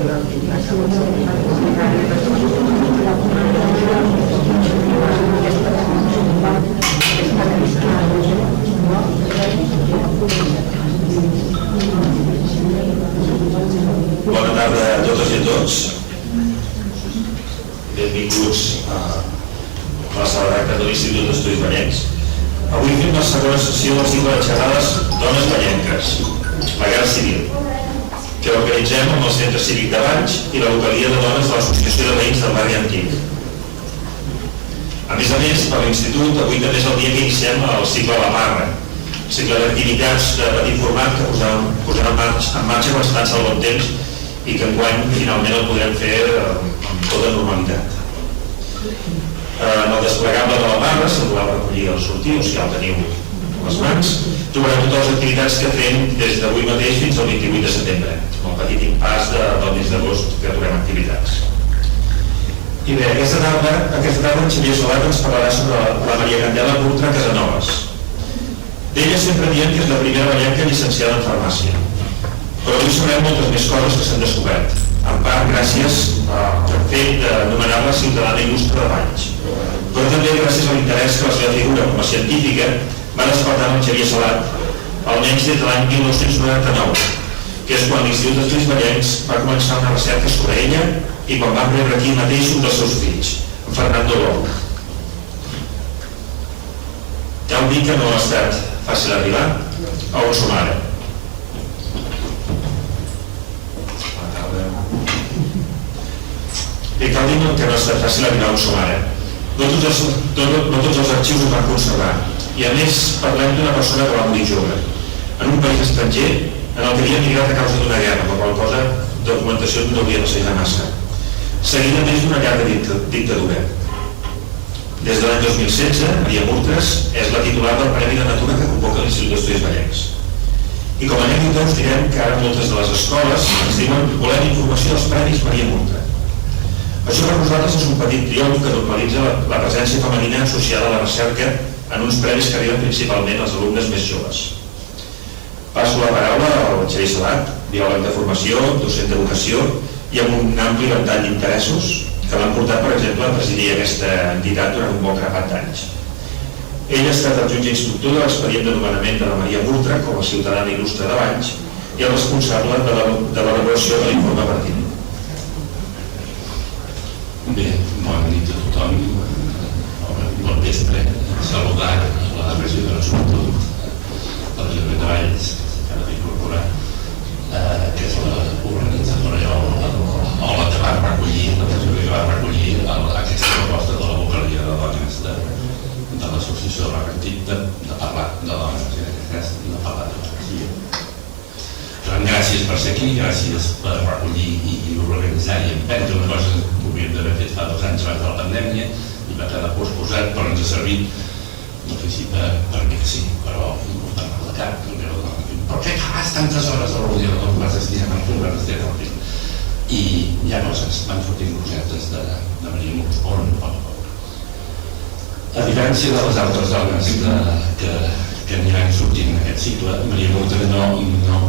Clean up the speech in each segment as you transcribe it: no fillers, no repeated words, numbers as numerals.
Bona tarda a totes i a tots. Benvinguts a la sala d'actes de l'Institut d'Estudis Vallencs. Avui fem la segona sessió del cicle de xerrades Dones Vallenques, la Guerra Civil, que organitzem amb el Centre Cívic de Valls i la localia de dones de l'Associació de Veïns del Barri Antic. A més, per l'Institut, avui també és el dia que iniciem el cicle La Marra, cicle d'activitats de petit format que posarem en marxa quan s'avança el bon temps i que enguany finalment el podrem fer amb tota normalitat. En el desplegable de la barra, si el voleu recollir al sortir o si ja el teniu a les mans, trobareu totes les activitats que fem des d'avui mateix fins al 28 de setembre, amb el petit impàs del mes d'agost que aturem activitats. I bé, aquesta tarda en Xavier Solat ens parlarà sobre la Maria Candela Burtra Casanovas. D'ella sempre diem que és la primera vallenca llicenciada en farmàcia, però avui sabrem moltes més coses que s'han descobert, en part gràcies al fet d'anomenar-la ciutadana il·lustre de Valls, però també gràcies a l'interès que la seva figura com a científica va despertar amb Xavier Solat, almenys des de l'any 1999, que és quan l'Institut d'Estudis Vallencs va començar una recerca sobre ella i quan va rebre aquí mateix un dels seus fills, en Fernando López. Ja ho dic que no ha estat fàcil arribar a on som ara. Bé, cal dir que no ha estat fàcil arribar on som ara. No tots els arxius es van conservar i a més parlem d'una persona que va morir jove en un país estranger en el que havia emigrat a causa d'una guerra, per qual cosa documentació no hauria de ser de massa, seguida més d'una llarga dictadura. Des de l'any 2016, Maria Burtres és la titular del Premi de Natura que convoca l'Institut d'Estudis Vallencs. I com a anècdota us direm que ara moltes de les escoles ens diuen volem informació dels Premis Maria Burtra. Això per nosaltres és un petit triomf que normalitza la presència femenina associada a la recerca en uns premis que arriben principalment als alumnes més joves. Passo la paraula al Xavier Solat, biòleg de formació, docent d'educació i amb un ampli ventall d'interessos que l'han portat, per exemple, a presidir aquesta entitat durant un bon grapat d'anys. Ell ha estat el jutge instructor de l'expedient de nomenament de la Maria Burtra com a ciutadana il·lustre de Valls i el responsable de l'elaboració de l'informe pertinent. Bé, bona nit a tothom, bon vespre, saludar la regidora de Joventut, la regidora de Valls, que ha d'incorporar, que és l'organitzadora o la que va recollir, la regidora que va recollir aquesta proposta de la vocalia de dones de l'associació de Barrantic de parlar de dones, en aquest cas de parlar de dones. Gràcies per ser aquí, gràcies per recollir i organitzar i emprendre una cosa que hauríem d'haver fet fa 2 anys abans de la pandèmia i va quedar posposat, però ens ha servit, no sé si perquè sí, però important per la cap, però què fas tantes hores a l'ordinador que vas estirar amb tu, vas estirar amb tu? I hi ha coses, van sortint cosetes de Maria Burtra, a diferència de les altres dones que aniran sortint en aquest cicle, Maria Burtra no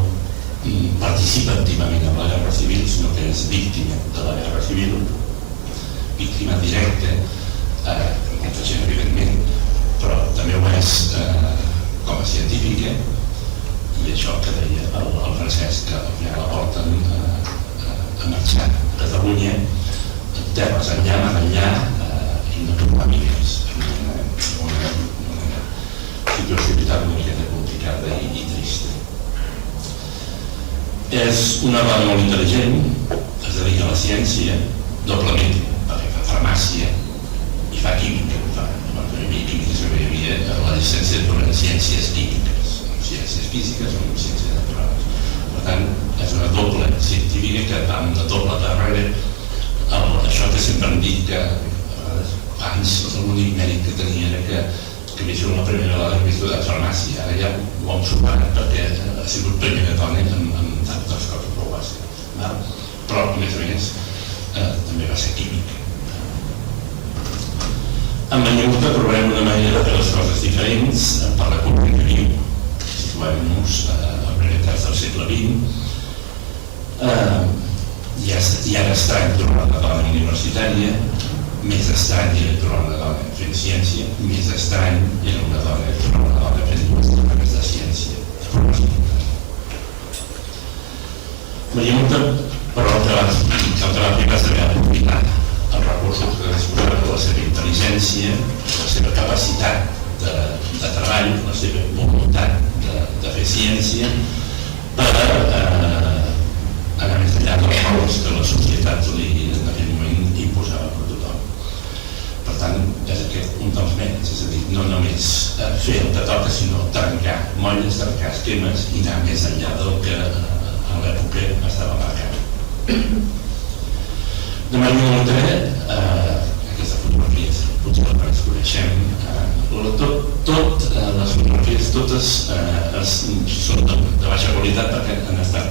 participa activament en la guerra civil, sinó que és víctima de la guerra civil, víctima directa, molta gent evidentment, però també ho és com a científica, i això que deia el Francesc, que al final la porten a marxar a Catalunya, terres enllà, enllà, i no trobar milers, en una situació vital una miqueta complicada i trista. És una dona molt intel·ligent, es dedica a la ciència, doblement, perquè fa farmàcia i fa química. Hi havia la llicenciatura en ciències químiques, en ciències físiques o en ciències naturals. Per tant, és una doble científica que va amb una doble carrera. Això que sempre hem dit que abans l'únic mèrit que tenia era que havia sigut la primera dona que havia estudiat farmàcia. Ara ja ho hem superat perquè ha sigut primera dona en tantes coses que ho va ser. Però, a més, també va ser química. En Maria Burtra trobarem una manera de fer les coses diferents per la cultura que viu. Situem-nos a primer terç del segle XX. Ja ja era estrany trobar una dona universitària, més estrany era trobar una dona fent ciència, més estrany era trobar una dona fent investigacions de ciència. Maria Munta, però, que va arribar a saber aprofitar els recursos que disposava de la seva intel·ligència, la seva capacitat de treball, la seva voluntat de fer ciència, per anar més enllà dels valors que la societat en aquell moment imposava per tothom. Per tant, és aquest un dels mèrits, és a dir, no només fer el que toca, sinó trencar molles, trencar esquemes i anar més enllà del que a l'època estava marcat. De Maria Munta, aquesta fotografia, potser la coneixem, les fotografies totes són de baixa qualitat perquè han estat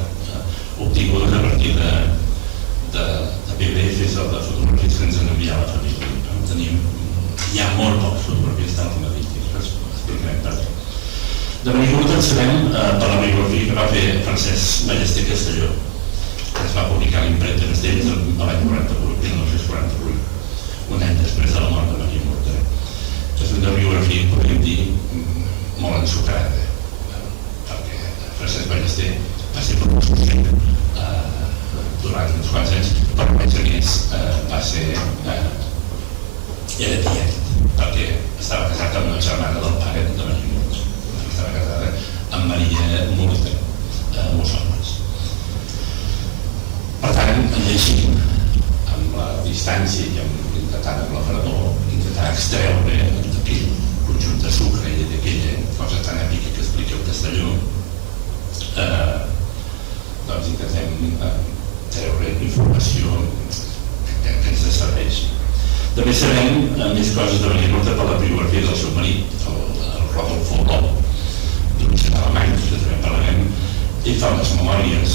obtingudes a partir de PDFs o de fotografies que ens han enviat la família. Hi ha molt poques fotografies tal com a víctimes, explicarem per què. De Maria Munta en sabem per la biografia que va fer Francesc Ballester Castelló, que es va publicar a l'impremta Castells l'any 1948, un any després de la mort de Maria Munta. És una biografia, podríem dir, molt ensucrada, perquè Francesc Ballester va ser professor durant uns quants anys, però a més va ser era tiet, perquè estava casat amb una germana del pare de Maria Munta. Estava casada amb Maria Munta Mussol·les. Per tant, llegint amb la distància i intentant amb la fredor, intentar extreure d'aquell conjunt de sucre i d'aquella cosa tan èpica que explica el Castelló, doncs intentem treure informació que ens serveix. També sabem més coses de Maria Munta per la biografia del seu marit, el Rodolfo Bloch, d'origen alemany, que també parlarem. Ell fa unes memòries,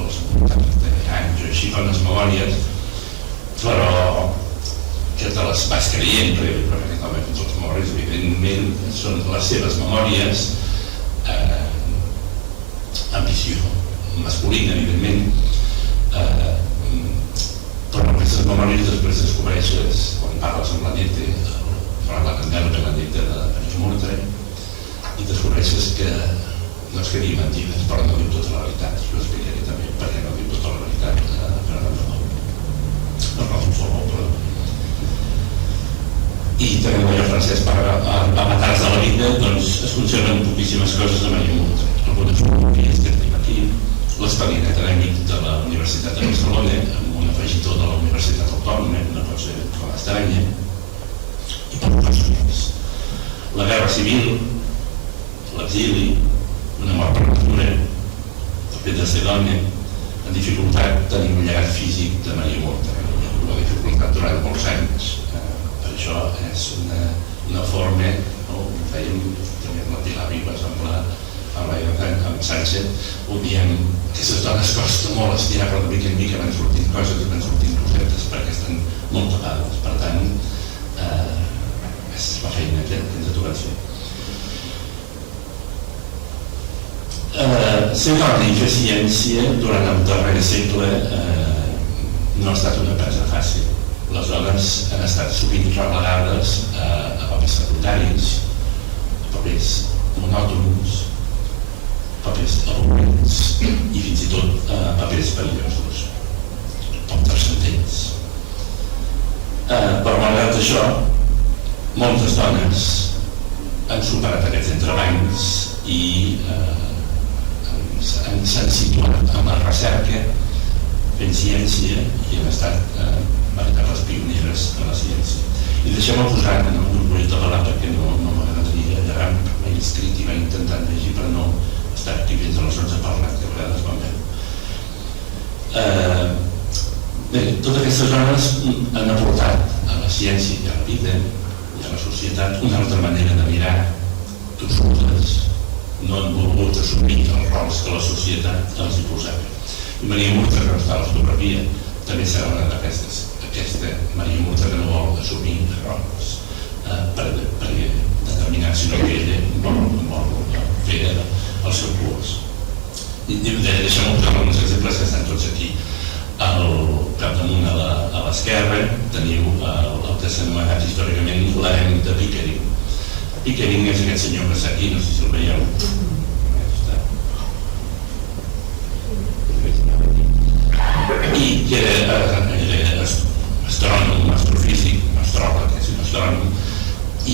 als 80 anys o així, fa unes memòries, però que te les vas creient, perquè no veig les memòries, evidentment, són les seves memòries amb visió masculina, evidentment, però aquestes memòries després descobreixes, quan parles amb la neta, la candela de la neta de Maria Munta, i descobreixes que no és que digui mentides, però no diu tota la veritat. Jo explicaré també perquè no diu tota la veritat, no Rodolfo Bloch. I també el Francesc, a matar-se de la vida, doncs es conserven poquíssimes coses de Maria Munta. Algunes fotografies que tenim aquí, l'expedient acadèmic de la Universitat de Barcelona, amb un afegitó de la Universitat Autònoma, una cosa com estranya, i per coses més. La guerra civil, l'exili, una mort prematura, el fet de ser dona, la dificultat de tenir un llegat físic de Maria Munta, la dificultat durant molts anys. Per això és una forma, ho fèiem també amb la Pilar Vives, amb Sánchez, ho diem, aquestes dones costa molt estirar, però de mica en mica van sortint coses i van sortint cosetes perquè estan molt tapades. Per tant, és la feina que ens ha tocat fer. Ser dona i fer ciència durant el darrer segle no ha estat una presa fàcil. Les dones han estat sovint relegades a papers secundaris, a papers monòtons, papers avorrits i fins i tot papers perillosos, com transcendents. Però malgrat això, moltes dones han superat aquests entrebancs i s'han situat en la recerca, fent ciència, i han estat veritables pioneres de la ciència. I deixem-me posar en un projecte de parlar perquè no m'agradaria allargar, m'he inscrit i vaig intentant llegir per no estar aquí fins a les 11 parlant, que a vegades quan veu. Bé, totes aquestes dones han aportat a la ciència i a la vida i a la societat una altra manera de mirar tossudes, no han volgut assumir els rols que la societat els hi posava. I Maria Munta, que no està a la fotografia, també serà una d'aquestes. Aquesta Maria Munta que no vol assumir rols per determinar, sinó que ella vol fer el seu curs. I deixem-me posar alguns exemples que estan tots aquí. s'ha anomenat històricament l'harem de Pickering. Pickering és aquest senyor que està aquí, no sé si el veieu. I que era astrònom, astrofísic, astròleg, és un astrònom, i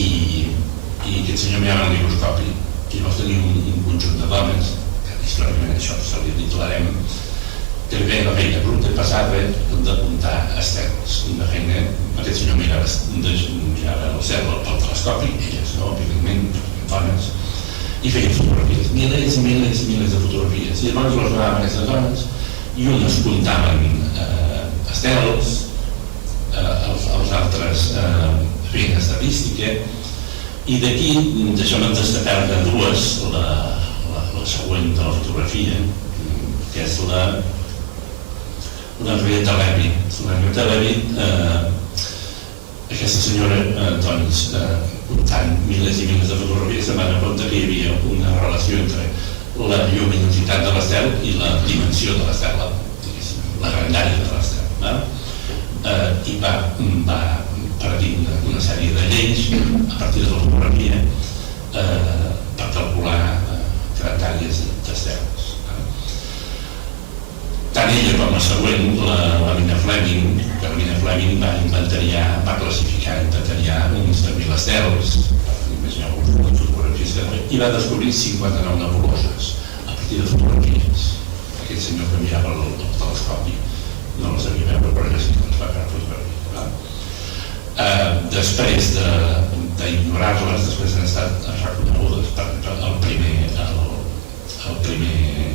aquest senyor mirava el microscopi i llavors tenia un conjunt de dones, que històricament això se li titularem, que li feien la feina bruta i passada d'apuntar estels. Una feina, aquest senyor mirava el cel pel telescopi, elles no, evidentment, dones, i feien fotografies, milers i milers i milers de fotografies. I llavors les donaven aquestes dones i unes comptaven estels, els altres feien estadística, i d'aquí deixem en destacar-ne dues, la següent de la fotografia, que és la Henrietta Levy. La Henrietta Levy, aquesta senyora, doncs, comptant milers i milers de fotografies, se'n va donar compte que hi havia una relació entre la lluminositat de l'estel i la dimensió de l'estel, la grandària de l'estel. I va partir una sèrie de lleis a partir de la fotografia per calcular grandàries d'estels. Tant ella com la següent, la Mina Fleming, que la Mina Fleming va inventariar, va classificar, inventariar uns 10.000 estels, imagineu-vos les fotografies que va, i va descobrir 59 nebuloses a partir de fotografies. Aquest senyor que mirava el telescopi no les havia veure, però ella sí que ens va quedar fotografia. Després d'ignorar-les, després han estat reconegudes, per exemple, el primer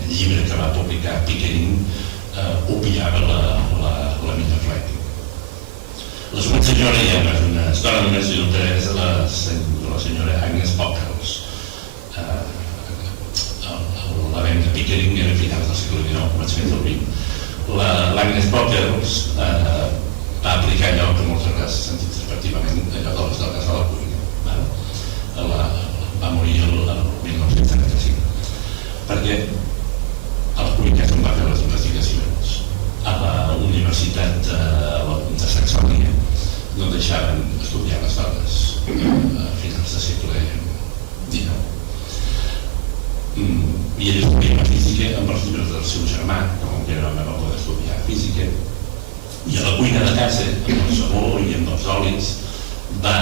llibre que va publicar Pickering obviava la Mina Fleming. La següent senyora ja no és una astrònoma, sinó que és la senyora Agnes Pockels. L'harem de Pickering era a finals del segle XIX, començaments del XX. L'Agnes Pockels va aplicar allò que molts hauràs sentit respectivament, allò de les dones a la cuina. Va morir el 1975, perquè a la cuina és on va fer les investigacions. A la Universitat de Saxònia no deixaven estudiar les dones a finals del segle XIX. I ell estudiava física amb els llibres del seu germà, com que era home va poder estudiar física, i a la cuina de casa, amb el sabó i amb els olis, va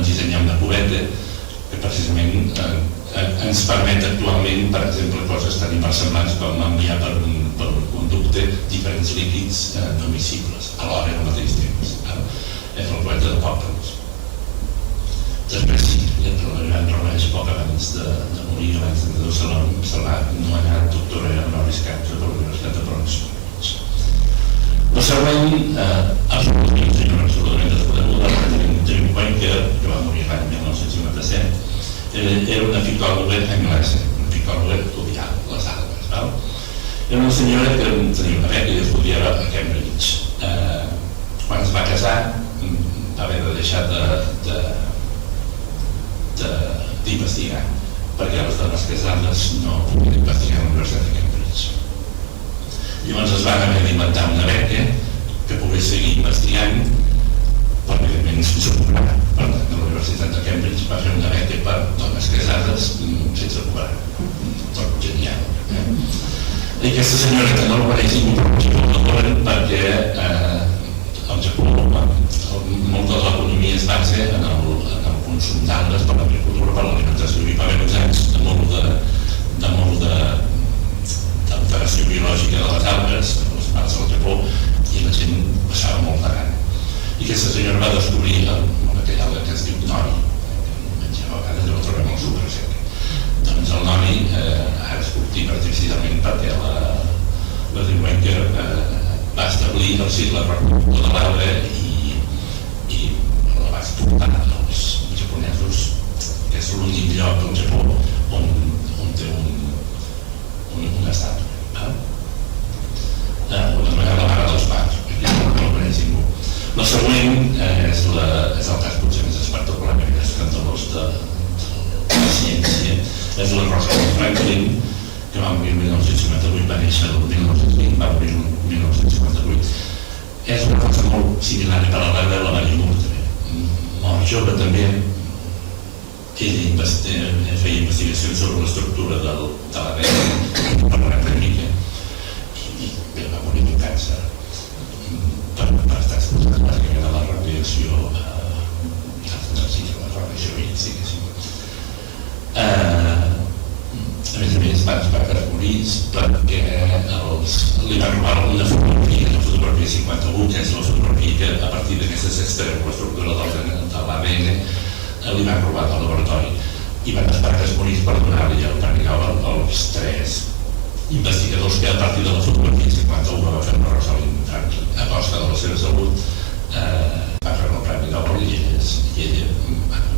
dissenyar una cubeta que precisament ens permet actualment, per exemple, coses tan inversemblants com enviar per un conducte diferents líquids no miscibles, alhora al mateix temps. És la cubeta de Pockels. Després sí, el gran Romeix, poc abans de morir, abans de se l'ha nomenat doctora honoris causa per la Universitat de Brunswick. La següent, absolutament desconeguda, la Jane Quaker, que va morir l'any 1957, era una ficòloga anglesa, una ficòloga estudiant les algues. Era una senyora que tenia una beca i estudiava a Cambridge. Quan es va casar, va haver de deixar d'investigar, perquè les dones casades no podien investigar a la Universitat de Cambridge. Llavors es van haver d'inventar una beca que pogués seguir investigant, perquè evidentment sense cobrar. Per tant, la Universitat de Cambridge va fer una beca per dones casades sense cobrar. Tot genial. I aquesta senyora que no el coneix ningú, però perquè al Japó molta de l'economia es basa en el consum d'algues per l'agricultura, per l'alimentació. Hi va haver uns anys de molt d'alteració biològica de les algues, les parts del Japó, i la gent passava molt de gana. I aquesta senyora va descobrir aquella alga que es diu nori, que a vegades ho trobem al súper sempre. Doncs el nori ara es cultiva artificialment perquè la Dimenker va establir el cicle reproductor de l'alga i la va exportar als japonesos, que és l'únic lloc del Japó on té un estàtua. La mare dels pares, perquè no el coneix ningú. La següent és el cas potser més espectacular, perquè és escandalós de la ciència, és la Rosalind Franklin, que va morir el 1958, va néixer el 1920, va morir el 1958. És una cosa molt similar i paral·lela a la Mary Moore, també. mort jove també. Ell feia investigacions sobre l'estructura de l'ADN per la clínica i va morir d'un càncer per estar exposat bàsicament a la radiació a més va morís perquè li van robar una fotografia, la fotografia 51, que és la fotografia que a partir d'aquesta s'extreu l'estructura de l'ADN, li van robar del laboratori i van esperar que es morís per donar-li el Premi Nobel als 3 investigadors que a partir de la fotografia 51 va fer una resolució a costa de la seva salut, va fer el Premi Nobel i ella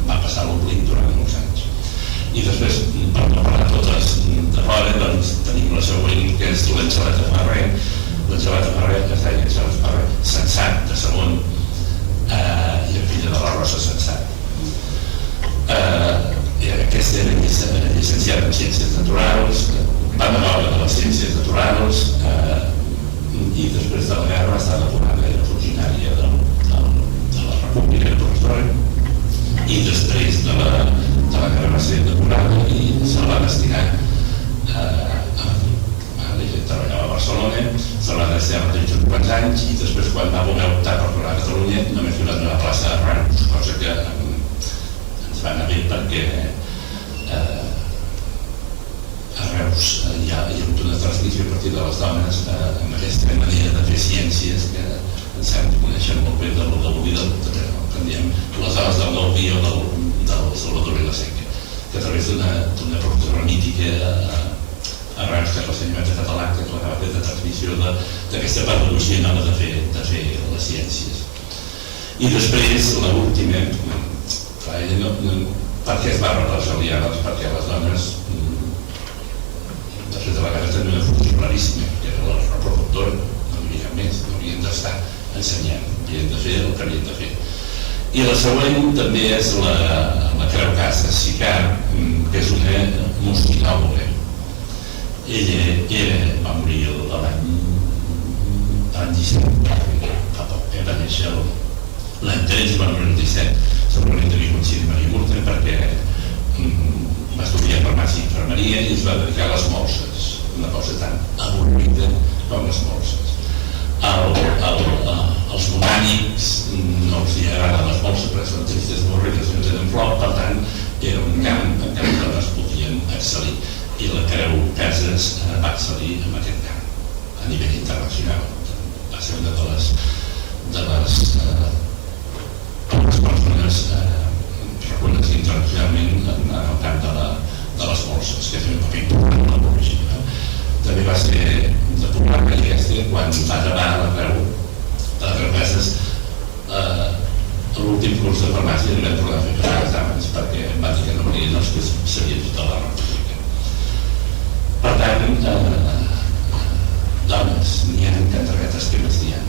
va passar l'oblit durant molts anys. I després, per no parlar totes de fora, doncs tenim la següent, que és l'Angeleta Ferrer. L'Angeleta Ferrer, que es deia Angeleta Ferrer Sensat, de segon, i filla de la Rosa Sensat. Aquesta era llicenciada en Ciències Naturals, pedagoga de les Ciències Naturals, i després de la guerra va estar depurada, era funcionària de la República de Torres, i després de la guerra va ser depurada i se la va destinar treballava a Barcelona, se la va destinar a uns quants anys i després quan va voler optar per tornar a Catalunya només hi va donar plaça a Reus, cosa que ens va anar bé perquè a Reus hi ha hagut una transmissió a partir de les dones amb aquesta manera de fer ciències que ens sembla que coneixen molt bé del Gaudí que diem les dones del Gaudí o del Salvador Vilaseca, que a través d'una professora mítica a Reus, que és l'ensenyament de català, que és la nova de transmissió d'aquesta pedagogia nova de fer les ciències. I després, l'última, per què es va represaliar? Doncs perquè les dones, després de la guerra, tenien una funció claríssima, que era la reproductora, no hi havia més, no havien d'estar ensenyant, havien de fer el que havien de fer. I la següent també és la Creu Casas Sicart, que és una mosquinòloga. Ella va morir l'any 17, va néixer l'any 13 i va morir el 17, segurament devia coincidir amb Maria Murta, perquè va estudiar farmàcia i infermeria i es va dedicar a les molses, una cosa tan avorrida com les molses. Els botànics no els agraden les molses perquè són tristes, avorrides i no tenen flor, per tant era un camp en què les dones podien excel·lir i la Creu Casas va excel·lir en aquest camp a nivell internacional. Va ser una de les persones reconegudes internacionalment en el camp de les molses, que és un paper important en l'ecologia. També va ser de popular que aquesta, quan va acabar la Creu Casas, a l'últim curs de farmàcia li vam tornar a fer per exàmens perquè va dir que no venien els que sabien tota la república. Per tant, dones, n'hi ha cantarretes que més n'hi ha.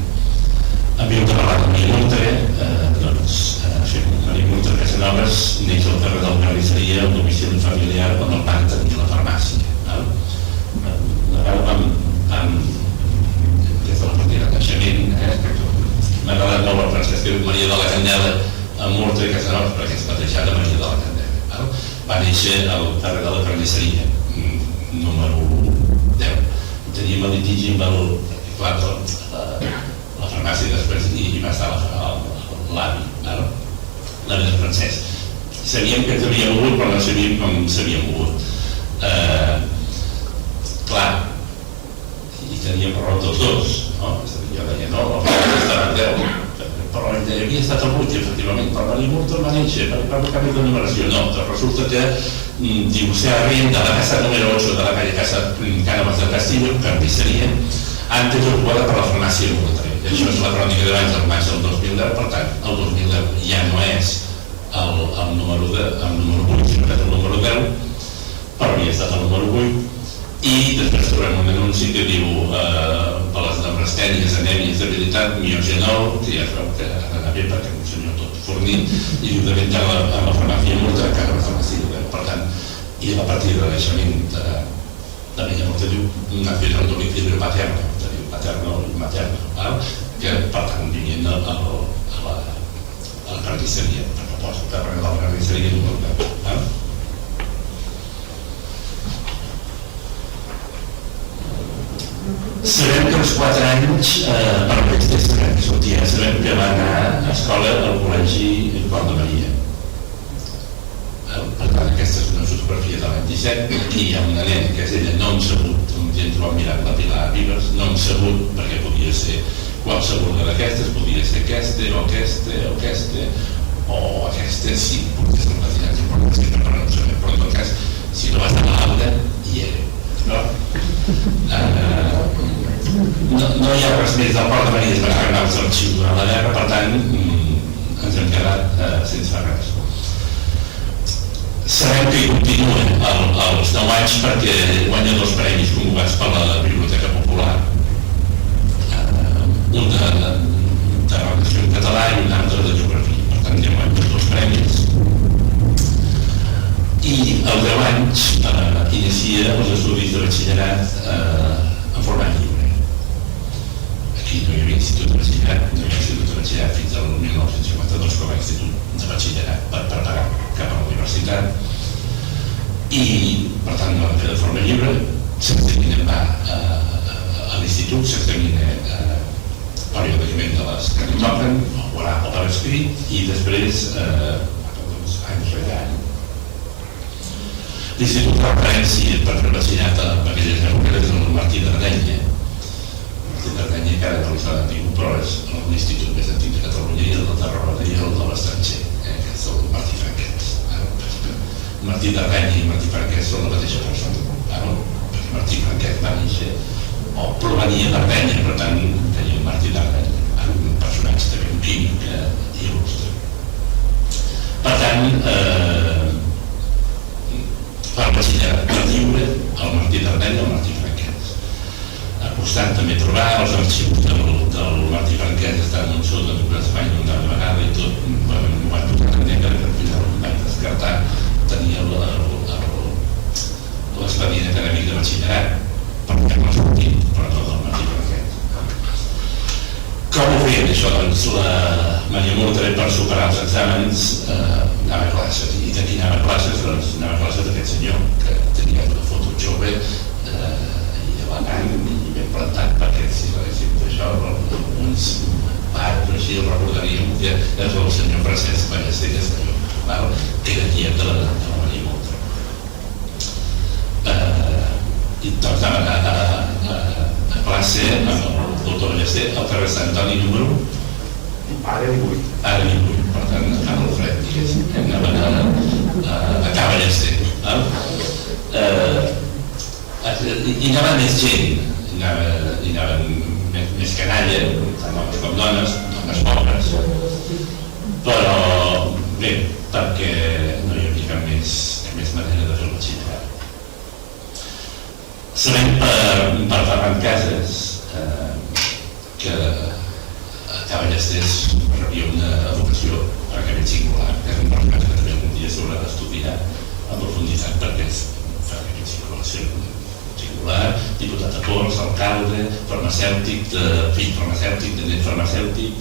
Havíem de parlar de Maria Murta, doncs Maria Murta Casanovas neix al carrer del Carnisseria, al domicili familiar on el pare tenia la farmàcia. Des de la partida de naixement, m'ha agradat molt el francès que diu Maria de la Candela a Murta i Casanovas perquè és pateixada Maria de la Candela. Va néixer al carrer de la Carnisseria, número 10. Teníem el litigi amb la farmàcia després i va estar l'avi de francès. Sabíem que ens havia mogut, però no sabíem com s'havia mogut. Clar, i teníem raó tots dos, no? Jo deia, no, la farmàcia estava en 10, però ell deia, havia estat al 8, efectivament, però Maria Murta va néixer, per un canvi de numeració. No, resulta que diu, se arrienda a la casa número 8 de la calle Cánovas del Castillo, Carnisseria, antes ocupada per la farmàcia Murta. Això és la crònica d'abans del maig del 2010, per tant, el 2010 ja no és el número 8, sinó que és el número 10, però havia estat el número 8, i després trobem un anunci que diu per les neurastènies, anèmies, debilitat, miogenol, que ja es veu que ha d'anar bé perquè un senyor tot fornit, i diu de venda amb la farmàcia Murta, que la farmàcia, per tant, i a partir de l'aixement de Maria Murta diu, nació del domicilio paterno, paterno i materno, que per tant vivien a la la carnisseria, perquè poso que arreu de la carnisseria no ho veu. Sabem que als 4 anys, per aquest sabem que sortia, sabem que va anar a escola al col·legi Port de Maria. Per tant, aquesta és una fotografia de l'any 17. Aquí hi ha una nena que és ella, no hem sabut, un dia ens ho vam mirar la Pilar Vives, no hem sabut perquè podia ser qualsevol d'aquestes, podia ser aquesta, o aquesta, o aquesta, o aquesta, sí, potser són les dinàmiques importants que no ho sabem, però en tot cas, si no vas a l'altra, hi era. No hi ha res més del Port de Maria, es va carregar els arxius durant la guerra, per tant, ens hem quedat sense res. Sabem que hi continua als 9 anys perquè guanya 2 premis convocats per la Biblioteca Popular. Un de redacció en català i un altre de geografia. Per tant, ja guanya 2 premis. I als 10 anys inicia els estudis de batxillerat en format lliure. Aquí no hi havia institut de batxillerat, no hi havia institut de batxillerat fins al 1952 com a institut de batxillerat per preparar cap a la universitat i per tant no vam fer de forma lliure. S'examina a l'institut, s'examina periòdicament de les que ens toquen, oral o per escrit, i després anys rere any. L'institut de referència per fer batxillerat en aquelles èpoques és el Martí d'Ardenya. Martí d'Ardenya encara no l'ha tingut, però és l'institut més antic de Catalunya i el de Tarragona i el de l'Estranger, que és el Martí Franquès. Martí d'Ardenya i Martí Franquès són la mateixa persona, perquè Martí Franquès va néixer o provenia d'Ardenya, per tant tenia Martí d'Ardenya, un personatge també un químic il·lustre. Per tant, fa el batxillerat lliure al Martí d'Ardenya, al Martí Franquès. Costant també trobar els arxius del Martí Franquès, estan en sota d'un espai una vegada i tot, ho van posar en negre, que al final van descartar, tenia l'expedient acadèmic de batxillerat, perquè no ha sortit, però no del Martí Franquès. Com ho feien això? Doncs la Maria Mortaret, per superar els exàmens, anava a classes. I de qui anava a classes? Doncs anava a classes d'aquest senyor, que tenia una foto jove i elegant i ben plantat, perquè si l'haguéssim d'això, uns pares així el recordaríem, que és el senyor Francesc Ballester Castelló, que era tiet de la Maria Mortaret. I doncs anava a classe amb el doctor Ballester, al carrer Sant Antoni número Ara 18. Ara 18, per tant, acaba el fred, diguéssim. Acaba Ballester. Hi anava més gent, hi anaven més canalla, tant homes com dones pobres, però bé, perquè no hi havia cap més manera de fer el batxillerat. Sabem per Ferran Casas que a Ballesters rebia una vocació francament singular, que és un personatge que també algun dia s'haurà d'estudiar en profunditat perquè és francament singular, diputat a Corts, alcalde, farmacèutic, fill farmacèutic, de net farmacèutic,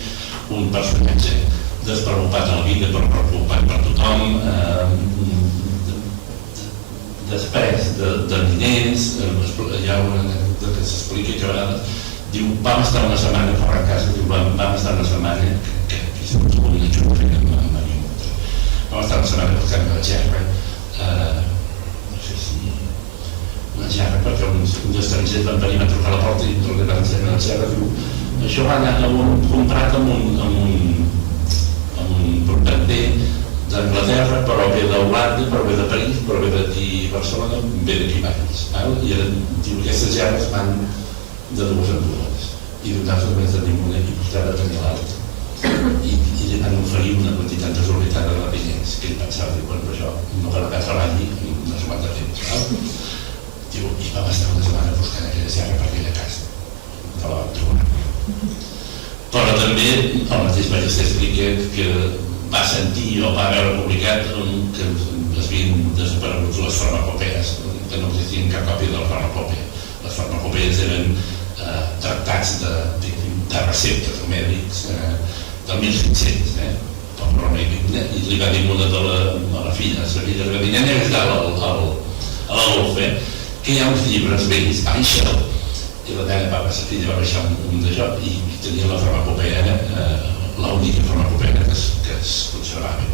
un personatge despreocupat a la vida però preocupat per tothom, després de diners. Hi ha una anècdota que s'explica que a vegades diu, vam estar una setmana a Ferran Casas, diu, vam estar una setmana que aquí s'ha posat una xurra amb Maria Mortaret. Vam estar una setmana buscant una gerra, no sé si una gerra, perquè uns estrangers van venir, van trucar a la porta i no li van ensenyar la gerra, diu, això va anar comprat amb un portanter d'Anglaterra, però ve d'Holanda, però ve de París, però ve d'aquí Barcelona, ve d'aquí Valls. I diu, aquestes gerres van de 2 ampolles i donar-se només de una i posar-la a tenir l'altra i li van oferir una quantitat desorbitada de diners que ell pensava, diu, bueno, això no per haver treballi no és quant de temps, diu, i vam estar una setmana buscant aquella serra per aquella casa no la vam trobar, però també el mateix Ballester explica que va sentir o va veure publicat que es havien desaparegut les farmacopees, que no existien cap còpia de la farmacopea. Les farmacopees eren tractats de receptes mèdics del 1500, i li va dir a la filla, li va dir, nena, és dalt a la golfa, que hi ha uns llibres vells, baixa'l. I la nena, la filla va baixar un de joc i tenia la farmacopea, l'única farmacopea que es conservava.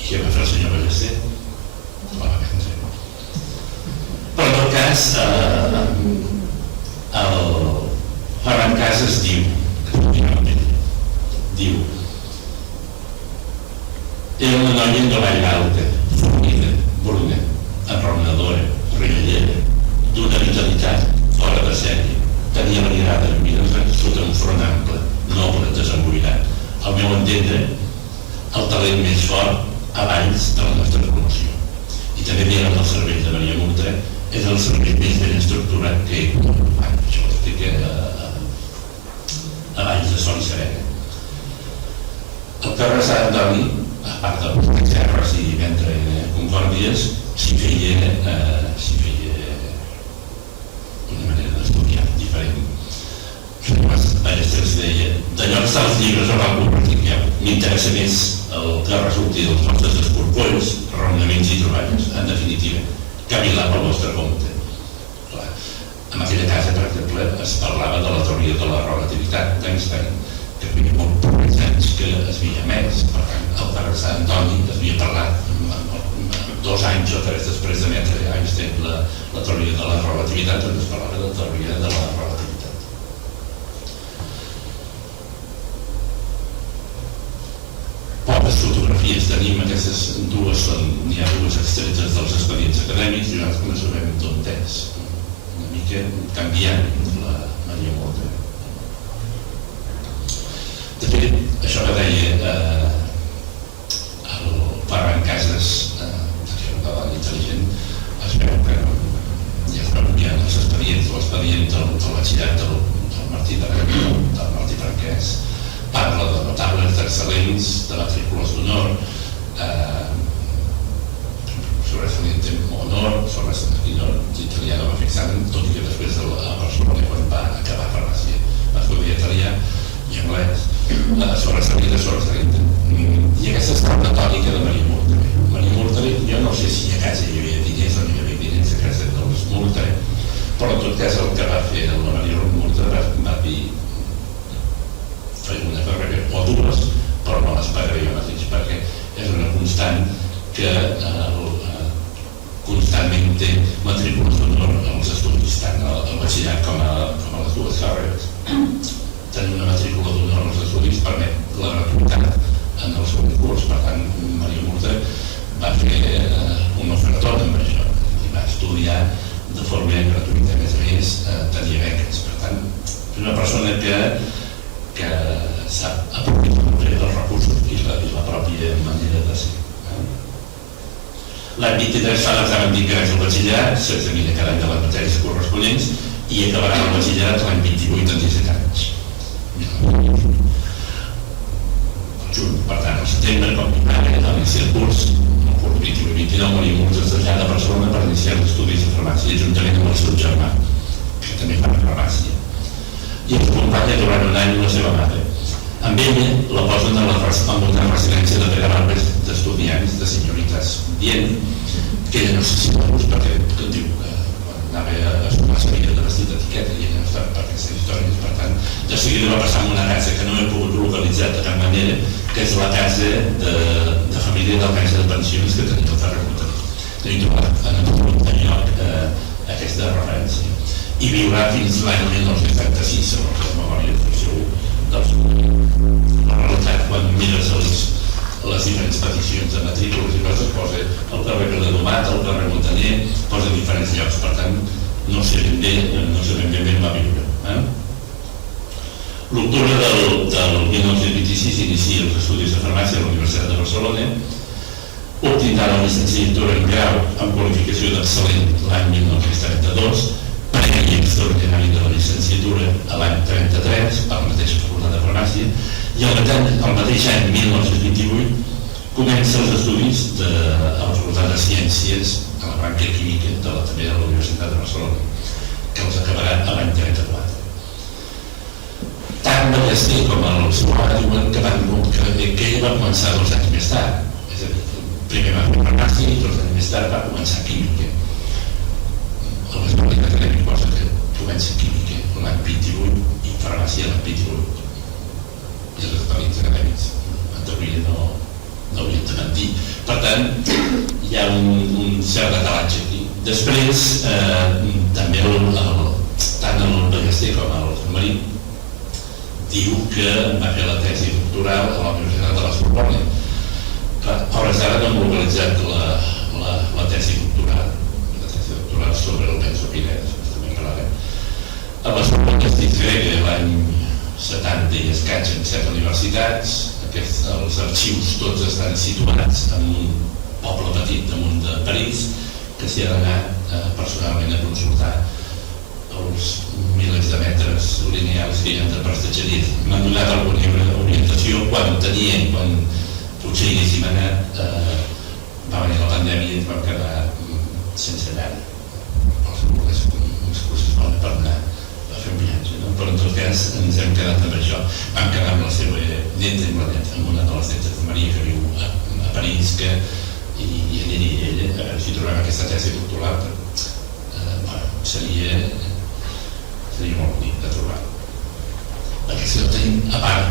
I què va fer el senyor Ballester? La va vendre. Però en tot cas, el Ferran Casas diu era una noia de vall alta, fornida, bruna, enraonadora, riallera, d'una vitalitat fora de sèrie. Tenia la mirada luminosa sota un front ample, noble, desemboirat. Al meu entendre, el talent més fort abans de la nostra promoció. I també dient el cervell de Maria Muntra és el cervell més ben estructurat que he conegut. Això ho explica abans de Son Serena. El carrer Sant Antoni, a part de les serres i vendre concòrdies, s'hi feia una manera d'estudiar diferent. Ballester deia, d'allò que estan els llibres on el convertir, m'interessa més el que resulti dels nostres escorcolls, raonaments i troballes, en definitiva, cavilar pel vostre compte. En aquella casa, per exemple, es parlava de la teoria de la relativitat d'Einstein, que feia molt pocs anys que es havia emès. Per tant, al carrer Sant Antoni es havia parlat 2 anys o 3 després d'emetre Einstein la teoria de la relativitat, doncs es parlava de la teoria de la relativitat. Poques fotografies tenim, aquestes dues n'hi ha dues extretes dels expedients acadèmics i nosaltres no sabem d'on és. Una mica canviant la Maria Muntra. De fet, això que deia el Ferran Casas, que era un davant intel·ligent, es veu que hi ha els expedients, l'expedient del batxillerat del Martí Franquès, parla de notables, d'excel·lents, de matrícules d'honor, sobressalient honor, sobressalient italià no va fixar, tot i que després a Barcelona, quan va acabar farmàcia, va estudiar italià i anglès, sobressalient. I aquesta és la tònica de Maria Muntra. Maria Muntra, jo no sé si a casa hi havia diners o no hi havia diners a casa dels Muntra, però en tot cas el que va fer la Maria Muntra va dir fer una carrera o dues, però no les pagaré jo mateix, perquè és una constant que constantment té matrícules d'honor als estudis, tant al batxillerat com a les dues carreres. Tenir una matrícula d'honor als estudis permet la gratuïtat en el segon curs, per tant, Maria Muntra va fer una ofertona amb això i va estudiar de forma gratuïta, a més, tenia beques. Per tant, és una persona que sap aprofitar molt bé els recursos i la pròpia manera de ser. L'any 23 fa l'examen d'ingrés al batxillerat, s'examina cada any de les matèries corresponents i acabarà el batxillerat l'any 28 amb 17 anys. Juny, per tant, al setembre, com a l'inici del curs, el curs 28-29, Maria Muntra es trasllada a Barcelona per iniciar els estudis de farmàcia, juntament amb el seu germà, que també fa farmàcia. I els acompanya durant un any la seva mare. Amb ella la posen en una residència de Pere Barbes d'estudiants, de senyoritas, dient que ella no se sent gust perquè diu que anava a estudiar s'havia de vestir d'etiqueta i ella no estava per aquestes històries. Per tant, de seguida va passar en una casa que no he pogut localitzar de cap manera, que és la casa de família del Caixa de Pensions que tenim al Ferrer Montador. Tenim trobat en lloc aquesta referència. I viurà fins l'any 1976, segons les memòries del seu la realitat, quan mires les diferents peticions de matrícules i coses, posa el carrer Viladomat, el carrer Montaner, posa diferents llocs, per tant, no sé ben bé on va viure. L'octubre del 1926 inicia els estudis de farmàcia a la Universitat de Barcelona, obtindrà la llicenciatura en grau amb qualificació d'excel·lent l'any 1932, premi extraordinari de la llicenciatura a l'any 33 per la mateixa facultat de farmàcia i el mateix any 1928 comença els estudis a la facultat de ciències a la branca química també de la Universitat de Barcelona, que els acabarà a l'any 34. tant Ballester com el seu pare diuen que ell va començar 2 anys més tard. És a dir, primer va fer farmàcia i 2 anys més tard va començar química. A l'escola acadèmica posa que comença química l'any 28 i farmàcia l'any 28. I els expedients acadèmics en teoria no haurien de mentir. Per tant, hi ha un cert decalatge aquí. Després, també tant el Ballester com el Marí diu que va fer la tesi doctoral a la Universitat de la Sorbona. A hores d'ara no hem localitzat la tesi doctoral sobre el benzopirens, també parlarem. A la Sorbona estic grega l'any 70 i escaig en 7 universitats. Els arxius tots estan situats en un poble petit damunt de París que s'hi ha d'anar personalment a consultar els milers de metres lineals que hi ha entre prestatgeries. M'han donat alguna orientació quan potser hi haguéssim anat, va venir la pandèmia i ens vam quedar sense anar. Els cursos van per anar a fer un viatge, però en tot cas ens hem quedat amb això. Vam quedar amb la seva neta, amb una de les netes de Maria que viu a París, i ella i ella, a veure si trobem aquesta tesi doctoral, seria molt bonic de trobar. Perquè si no tenim, a part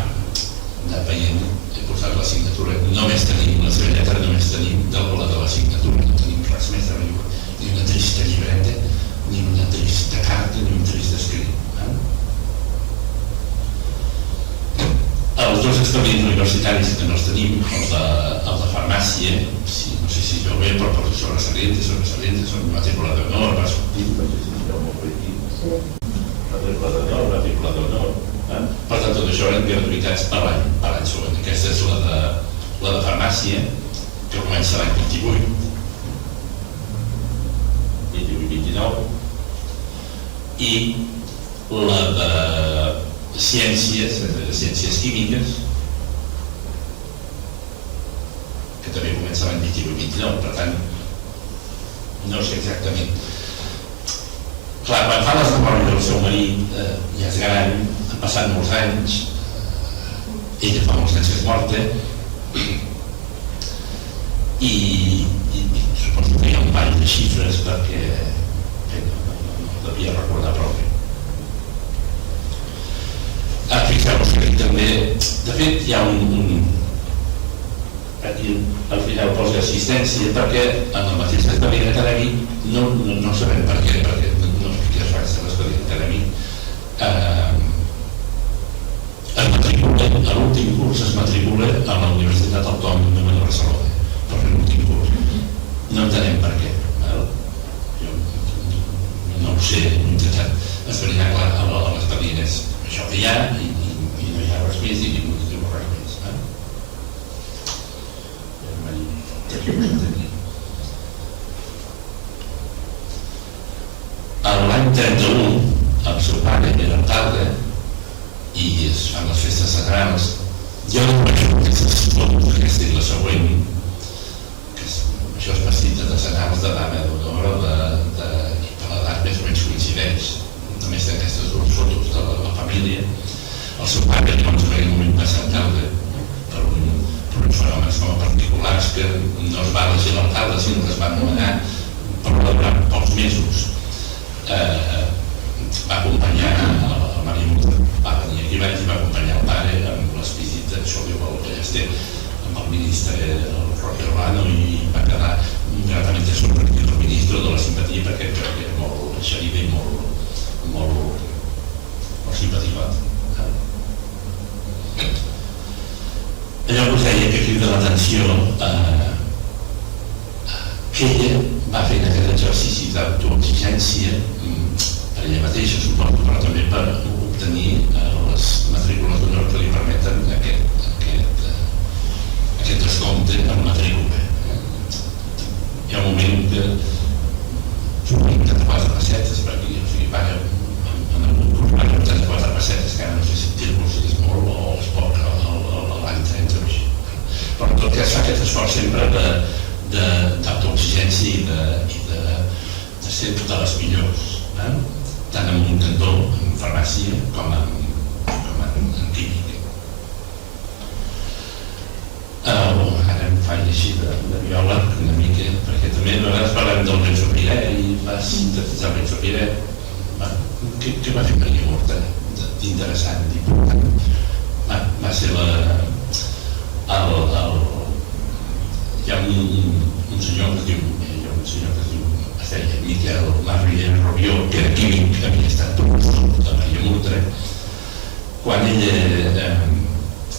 de veient, he posat la signatura, només tenim la seva lletra, només tenim del bola de la signatura, no tenim res més de riure, ni una trista llibreta, ni una trista carta, ni un trist escrit. Els 2 expedients universitaris que no els tenim, el de farmàcia, no sé si es veu bé, però poso sobresalientes, són matrícula d'honor, va sortir, matrícula d'honor. Per tant, tot això eren gratuïtats per l'any següent. Aquesta és la de farmàcia, que comença l'any 28, 28-29, i la de ciències químiques, que també comença l'any 28-29, per tant, no sé exactament. Clar, quan fa les memòries del seu marit, ja és gran, han passat molts anys, ella fa molts anys que és morta, i suposo que hi ha un ball de xifres perquè no devia recordar prou bé. Fixeu-vos que també, de fet, hi ha aquí al final posa assistència perquè en el mateix expedient acadèmic no sabem per què, perquè no explica res de l'expedient acadèmic. A l'últim curs es matricula a la Universitat Autònoma de Barcelona per fer l'últim curs. No entenem per què. Jo no ho sé, he intentat esbrinar clar a l'expedient és això que hi ha i no hi ha res més i ningú diu res més. L'any 31 el seu pare era alcalde i es fan les festes centrals. Jo no veig aquestes fotos, aquesta i la següent, que això és vestida de centrals de dama d'honor i per l'edat més o menys coincideix. Només té aquestes 2 fotos de la família. El seu pare llavors va en un moment passat alcalde per uns fenòmens com a particulars que no es va elegir l'alcalde, sinó que es va nomenar per durant pocs mesos. Va acompanyar el Maria Muta, va venir aquí baix i va acompanyar el pare amb les visites, això diu el Ballester, amb el ministre Roque Urbano i va quedar gratament sorprès el ministre de la simpatia perquè crec que era molt xerido i molt simpatitzat. Allò que us deia que crida l'atenció que ella va fer aquest exercici d'autoexigència per ella mateixa, suposo, però també per obtenir les matrícules d'honor que li permeten aquest descompte en matrícula. Hi ha un moment que surten 84 pessetes per aquí, o sigui, paga en algun curs, paga 84 pessetes, que ara no sé si dir-vos si és molt o és poc a l'any 30 o així. Però en tot cas fa aquest esforç sempre d'autoexigència i de ser de les millors, tant en un cantó, en farmàcia, com en en química. Ara em faig així de biòleg una mica, perquè també a vegades parlem del benzopirè i va sintetitzar el benzopirè. Què va fer Maria Horta d'interessant, d'important? Va ser hi ha un senyor que es deia Miquel Marrier Robió, que era químic, que havia estat professor de Maria Murtra. Quan ella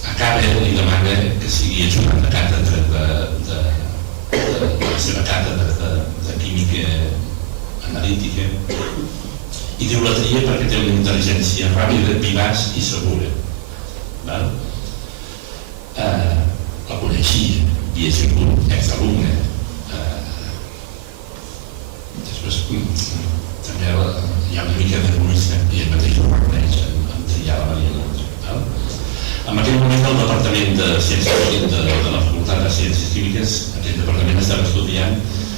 acaba, li demana que sigui ajudant de càtedra de la seva càtedra de química analítica, i diu la tria perquè té una intel·ligència ràpida, vivaç i segura. La coneixia, havia sigut exalumne. Després també hi ha una mica d'egoisme i ell mateix ho reconeix en triar la Maria Murtra. En aquell moment el Departament de Ciències de la Facultat de Ciències Químiques, aquell departament estava estudiant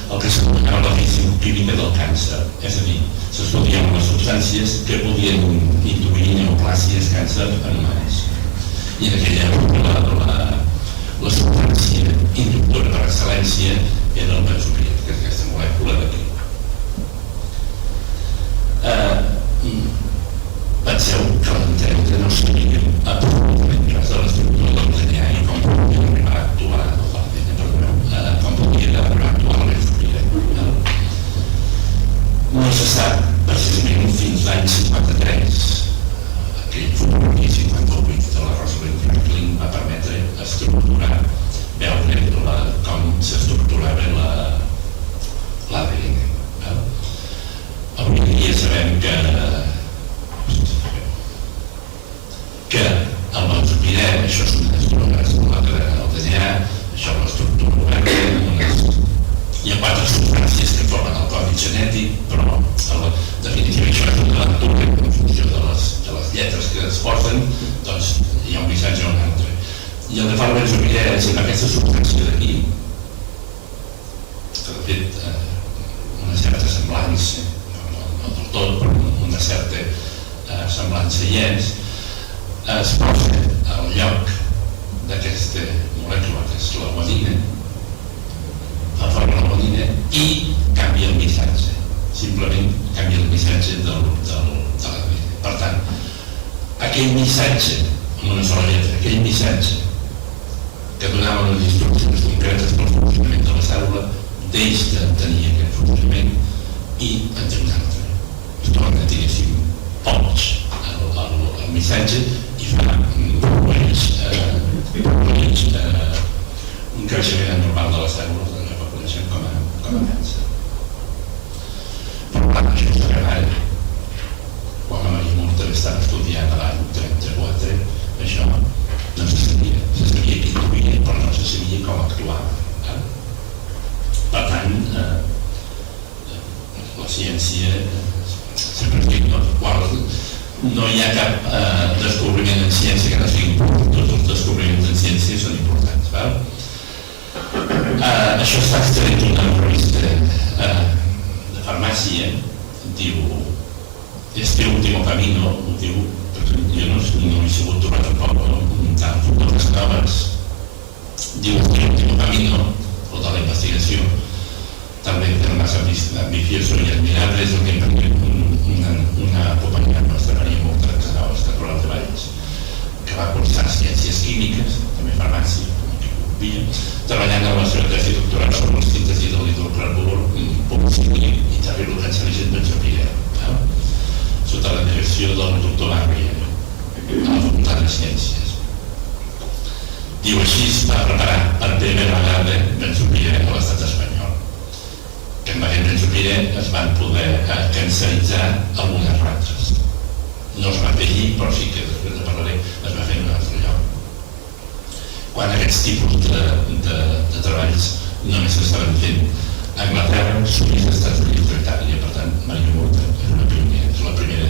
el que s'anomenava la fisicoquímica del càncer, és a dir, s'estudiaven les substàncies que podien induir neoplàsies, càncer en humans. I en aquella època la substància inductora per excel·lència era el benzopirè, que és aquesta molècula d'aquí. Penseu que l'entendre no sabia absolutament res de l'estructura del DNA i com podia arribar a actuar el benzopirè. No se sap precisament fins l'any 53. Aquell formuli 58 de la Rosalind Franklin va permetre estructurar, veure com s'estructurava l'ADN. Avui dia sabem que el benzopirè, això és una estructura del DNA, això és l'estructura oberta, hi ha 4 substàncies que formen el codi genètic, però definitivament això és una lectura en funció de les lletres que es posen, doncs hi ha un missatge o un altre. I el que fa el benzopirè és aquesta substància d'aquí, que de fet una certa semblança, no del tot, però una certa semblança hi és, es posa al lloc d'aquesta molècula que és la guanina, fa fora la guanina i canvia el missatge, simplement canvia el missatge de l'ADN. Per tant, aquell missatge, amb una sola lletra, aquell missatge que donava unes instruccions concretes pel funcionament de la cèl·lula, deix de tenir aquest funcionament i en té un altre. Es torna, diguéssim, pols el missatge i fa un creixement anormal de les cèl·lules, allò que coneixem com a càncer. Per tant, això s'ha acabat. Quan la Maria Murtra estava estudiant l'any 34, això no se sabia. Se sabia que intuïa, però no se sabia com actuava. Per tant, la ciència sempre es diu, no hi ha cap descobriment en ciència que no sigui important. Tots els descobriments en ciència són importants. Això està extret d'una revista de farmàcia, diu Este último camino, diu, jo no he sigut trobar tampoc tant fotografies noves, diu Este último camino, o de la investigació, també té el más ambicioso y admirable, és el que una companyia nostra, Maria Murtra, que estava als 14 Valls, que va cursar ciències químiques, també farmàcia, treballant en la seva tesi doctoral sobre la síntesi de l'hidrocarbur pomocíclic i terbilocancerígen benzopirè, sota la direcció del doctor Marrier, a la Facultat de Ciències. Diu així, va preparar per primera vegada benzopirè a l'estat espanyol. Que amb aquest benzopirè es van poder canceritzar algunes rates. No es va fer allí, però sí que després de parlaré, es va fer en un altre lloc. Quan aquests tipus de treballs només s'estaven fent a Anglaterra, Suïssa, Estats Units i Itàlia. Per tant, Maria Murtra és una pionera, és la primera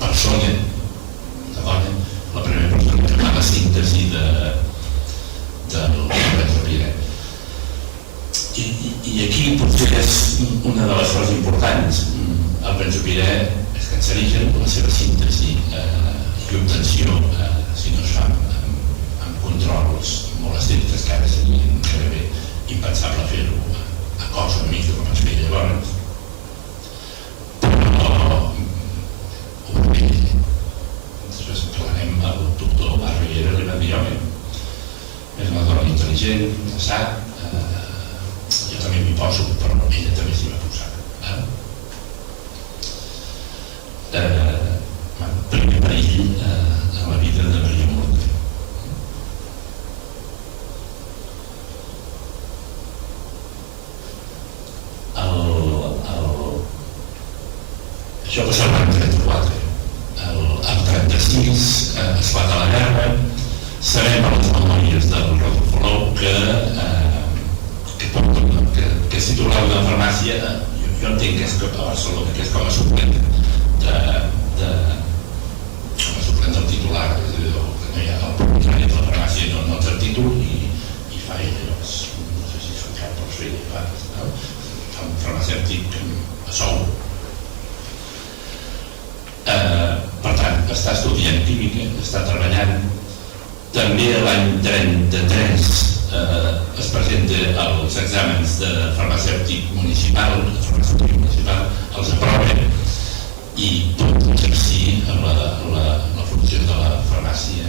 persona, la dona, la primera persona que fa la síntesi del benzopirè. I aquí potser és una de les coses importants. El benzopirè és cancerigen, la seva síntesi i obtenció si no es fa amb controls molt estrictes, que ara serien gairebé impensable fer-ho a cost una mica com es feia llavors, però després parlarem amb el doctor Barriera, li va dir, home, és una dona intel·ligent, sap, jo també m'hi poso, però ella també s'hi va posar. Primer perill a la vida de Maria Murta. Això passava l'any 34. El 36 esclata la guerra. Sabem per les memòries del Rodolfo Lou que és titular de farmàcia, jo entenc que és a Barcelona, que és com a suplent del titular, és a dir, no hi ha el propietari de la farmàcia, no té el títol i fa ell, no sé si fa cap per fer, fa un farmacèutic a sou. Per tant, està estudiant química, està treballant. També l'any 33 es presenta als exàmens de farmacèutic municipal, els aprova i pot exercir la funció de la farmàcia,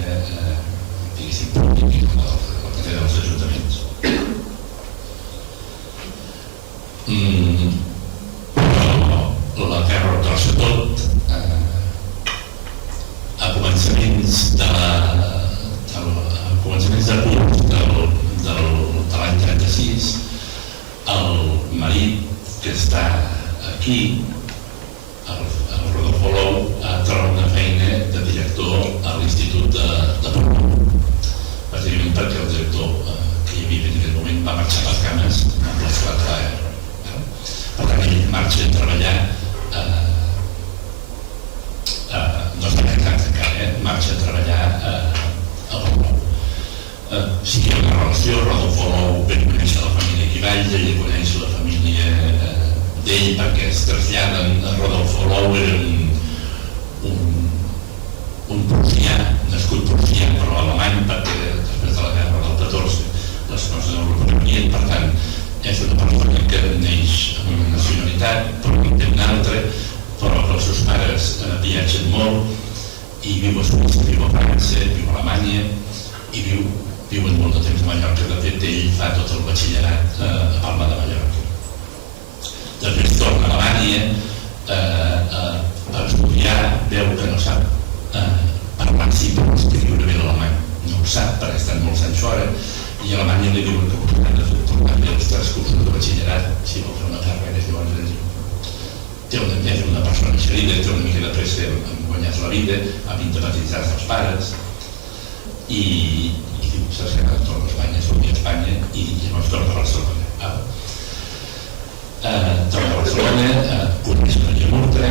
diguéssim, pública, la que té dels ajuntaments. Però la guerra ho torça tot. A començaments de curs de l'any 36, el marit que està aquí, el Rodolfo Lou, troba una feina de director a l'Institut de Portbou, bàsicament perquè el director que hi havia en aquest moment va marxar a les cames amb l'esclat de la guerra. Per tant, ell marxa a treballar no està tancat encara, marxa a treballar a Portbou. Sí que hi ha una relació, Rodolfo Lou ve conèixer la família Guivalls, ell coneix la família d'ell perquè es traslladen. Rodolfo Lou era un prussià, nascut prussià però alemany, perquè després de la guerra del 14 les coses no ho permetien. Per tant, és una persona que neix amb una nacionalitat però no té una altra, però que els seus pares viatgen molt i viu a Suïssa, viu a França, viu a Alemanya i viuen molt de temps a Mallorca. De fet, ell fa tot el batxillerat a Palma de Mallorca. Després torna a Alemanya a estudiar, veu que no sap parlar sí, però escriure bé l'alemany. No ho sap perquè estan molts anys fora i a Alemanya li diuen que potser han de fer tornar bé els 3 cursos de batxillerat si vol fer una carrera. Llavors té una persona xerida, té una mica de pressa en guanyar-se la vida, amb independentitzar-se els pares i diu, saps que torna a Espanya, estudia a Espanya i llavors torna a Barcelona. Torna a Barcelona, coneix Maria Murta,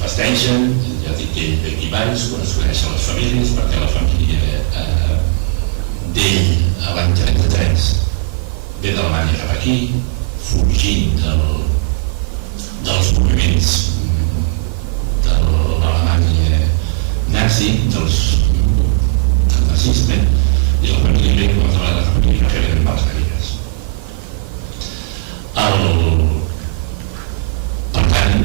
festegen, ja dic que ell ve aquí baix, quan es coneixen les famílies, perquè la família d'ell a l'any 33 ve d'Alemanya cap aquí, fugint dels moviments de l'Alemanya nazi, del nazisme, i la família ve com a la família que venen pels garrigues. Per tant,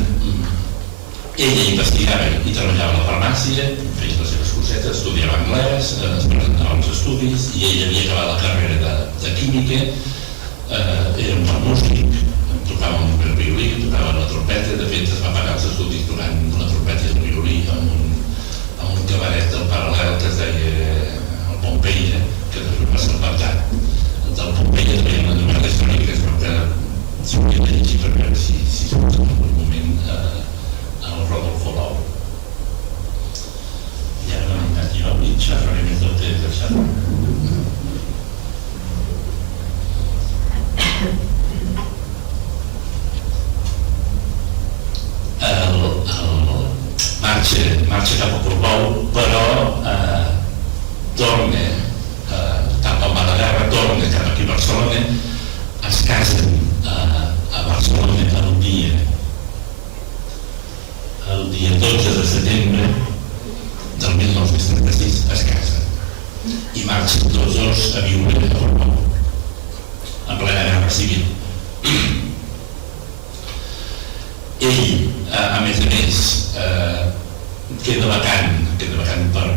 ella investigava i treballava a la farmàcia, feia les seves cosetes, estudiava anglès, es presentava als estudis i ella havia acabat la carrera de química, era un bon músic, tocava un violí, tocava la trompeta. De fet, es va pagar els estudis durant la trompeta i el violí amb un cabaret del Paral·lel que es deia el Pompeia, que després va ser el Bagdad. Del Pompeia també hi ha una novel·la històrica que s'hauria de llegir per veure si surt en algun moment el Rodolfo Lou. I ara m'ha anat jo i xerraré més del que he deixat. Marxa cap a Portbou, però torna cap al mar de guerra, torna cap aquí a Barcelona, es casen a Barcelona el dia 12 de setembre del 1936, es casen. i marxen tots dos a viure a Portbou, en plena guerra civil. Ell, a més, queda vacant per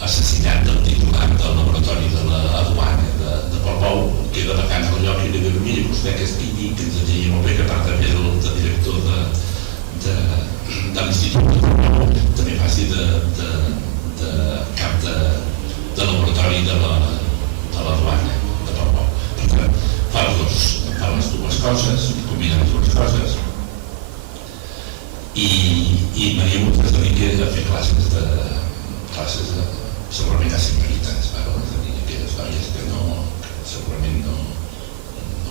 assassinat del titular del laboratori de la duana de Portbou, queda vacant el lloc i li diu: miri, vostè que és piti, que ens diria molt bé, que a part també de director de l'institut de Portbou, també faci de cap de laboratori de la duana de Portbou. Per tant, fa les dues coses, combina les dues coses, i Maria Murta es dedica a fer classes segurament asimilitats, és a dir, aquelles noies que segurament no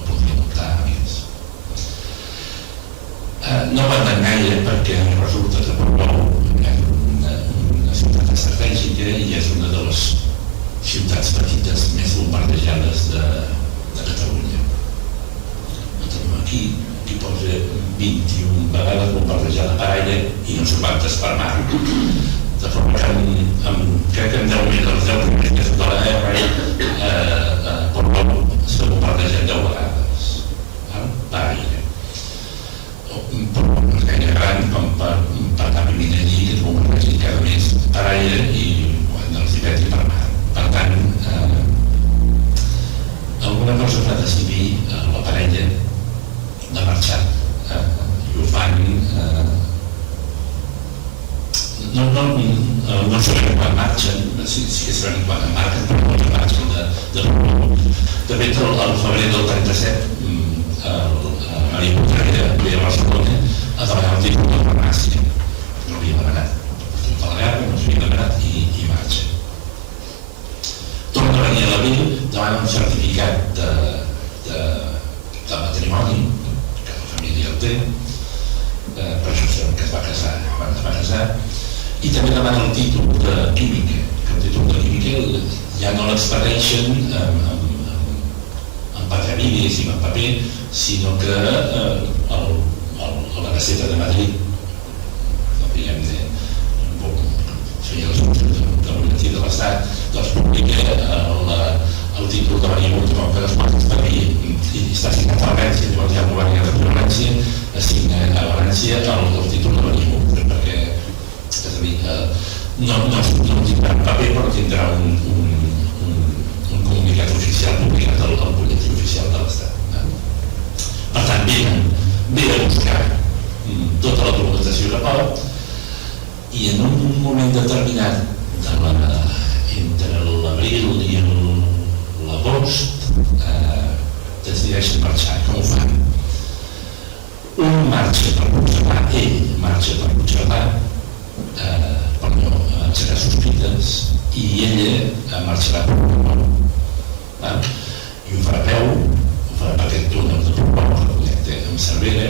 podrien optar a més. No van gaire perquè resulta que Portbou és una ciutat estratègica i és una de les ciutats petites més bombardejades de Catalunya. Aquí posa 21 vegades bombardejada per aire i no sé quantes per mar. De forma que crec que en 10 primers mesos de la guerra Portbou s'ha bombardejat 10 vegades per aire. Portbou no és gaire gran com per anar vivint allí, que es bombardegi cada mes per aire i quan els hi peti per mar. Per tant, alguna cosa va decidir la parella de marxar i ho fan no sabem quan marxen, sí que sabem quan embarquen, però no marxen de Portbou. De fet, al febrer del 37 Maria Murta ve a Barcelona a demanar el títol de farmàcia. No l'havia demanat tota la guerra, no s'havia demanat i marxa. Torna a venir a l'abril, demana un certificat de matrimoni, que la família el té, per això sabem que es va casar quan es va casar, i també demana el títol de química, que el títol de química ja no l'expedeixen en patraminis i en paper, sinó que a la Gaceta de Madrid, feia els últims de butlletí de l'Estat, doncs publica el títol de Maria Murta, com que després està aquí i està signat a València, llavors ja el govern de València assigna a València el títol de Maria Murta, perquè, és a dir, no tindrà un paper, però tindrà un comunicat oficial publicat al butlletí oficial de l'Estat. Per tant, ve a buscar tota la documentació que pot i en un moment determinat entre l'abril i l'agost decideixen marxar. Com ho fan? Un marxa per Puigcerdà, ell marxa per Puigcerdà per no aixecar sospites i ella marxarà per Portbou. I ho farà a peu, ho farà per aquest túnel de Portbou que connecta amb Cervera,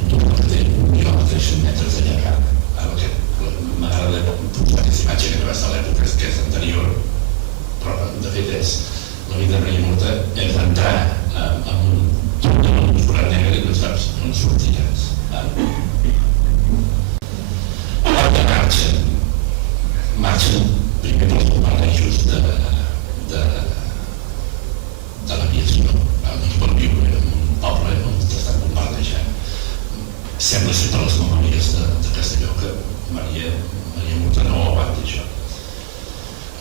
un túnel que té 1,1 quilòmetres de llargada. M'agrada posar aquesta imatge que no va estar a l'època que és anterior, però de fet és la vida de Maria Murta, és d'entrar en un túnel en un forat negre i no saps on sortiràs. A part que marxen primer pels bombardejos de l'aviació. No es pot viure en un poble on t'estan bombardejant. Sembla ser per les memòries de Castelló que Maria Murta no aguanta això.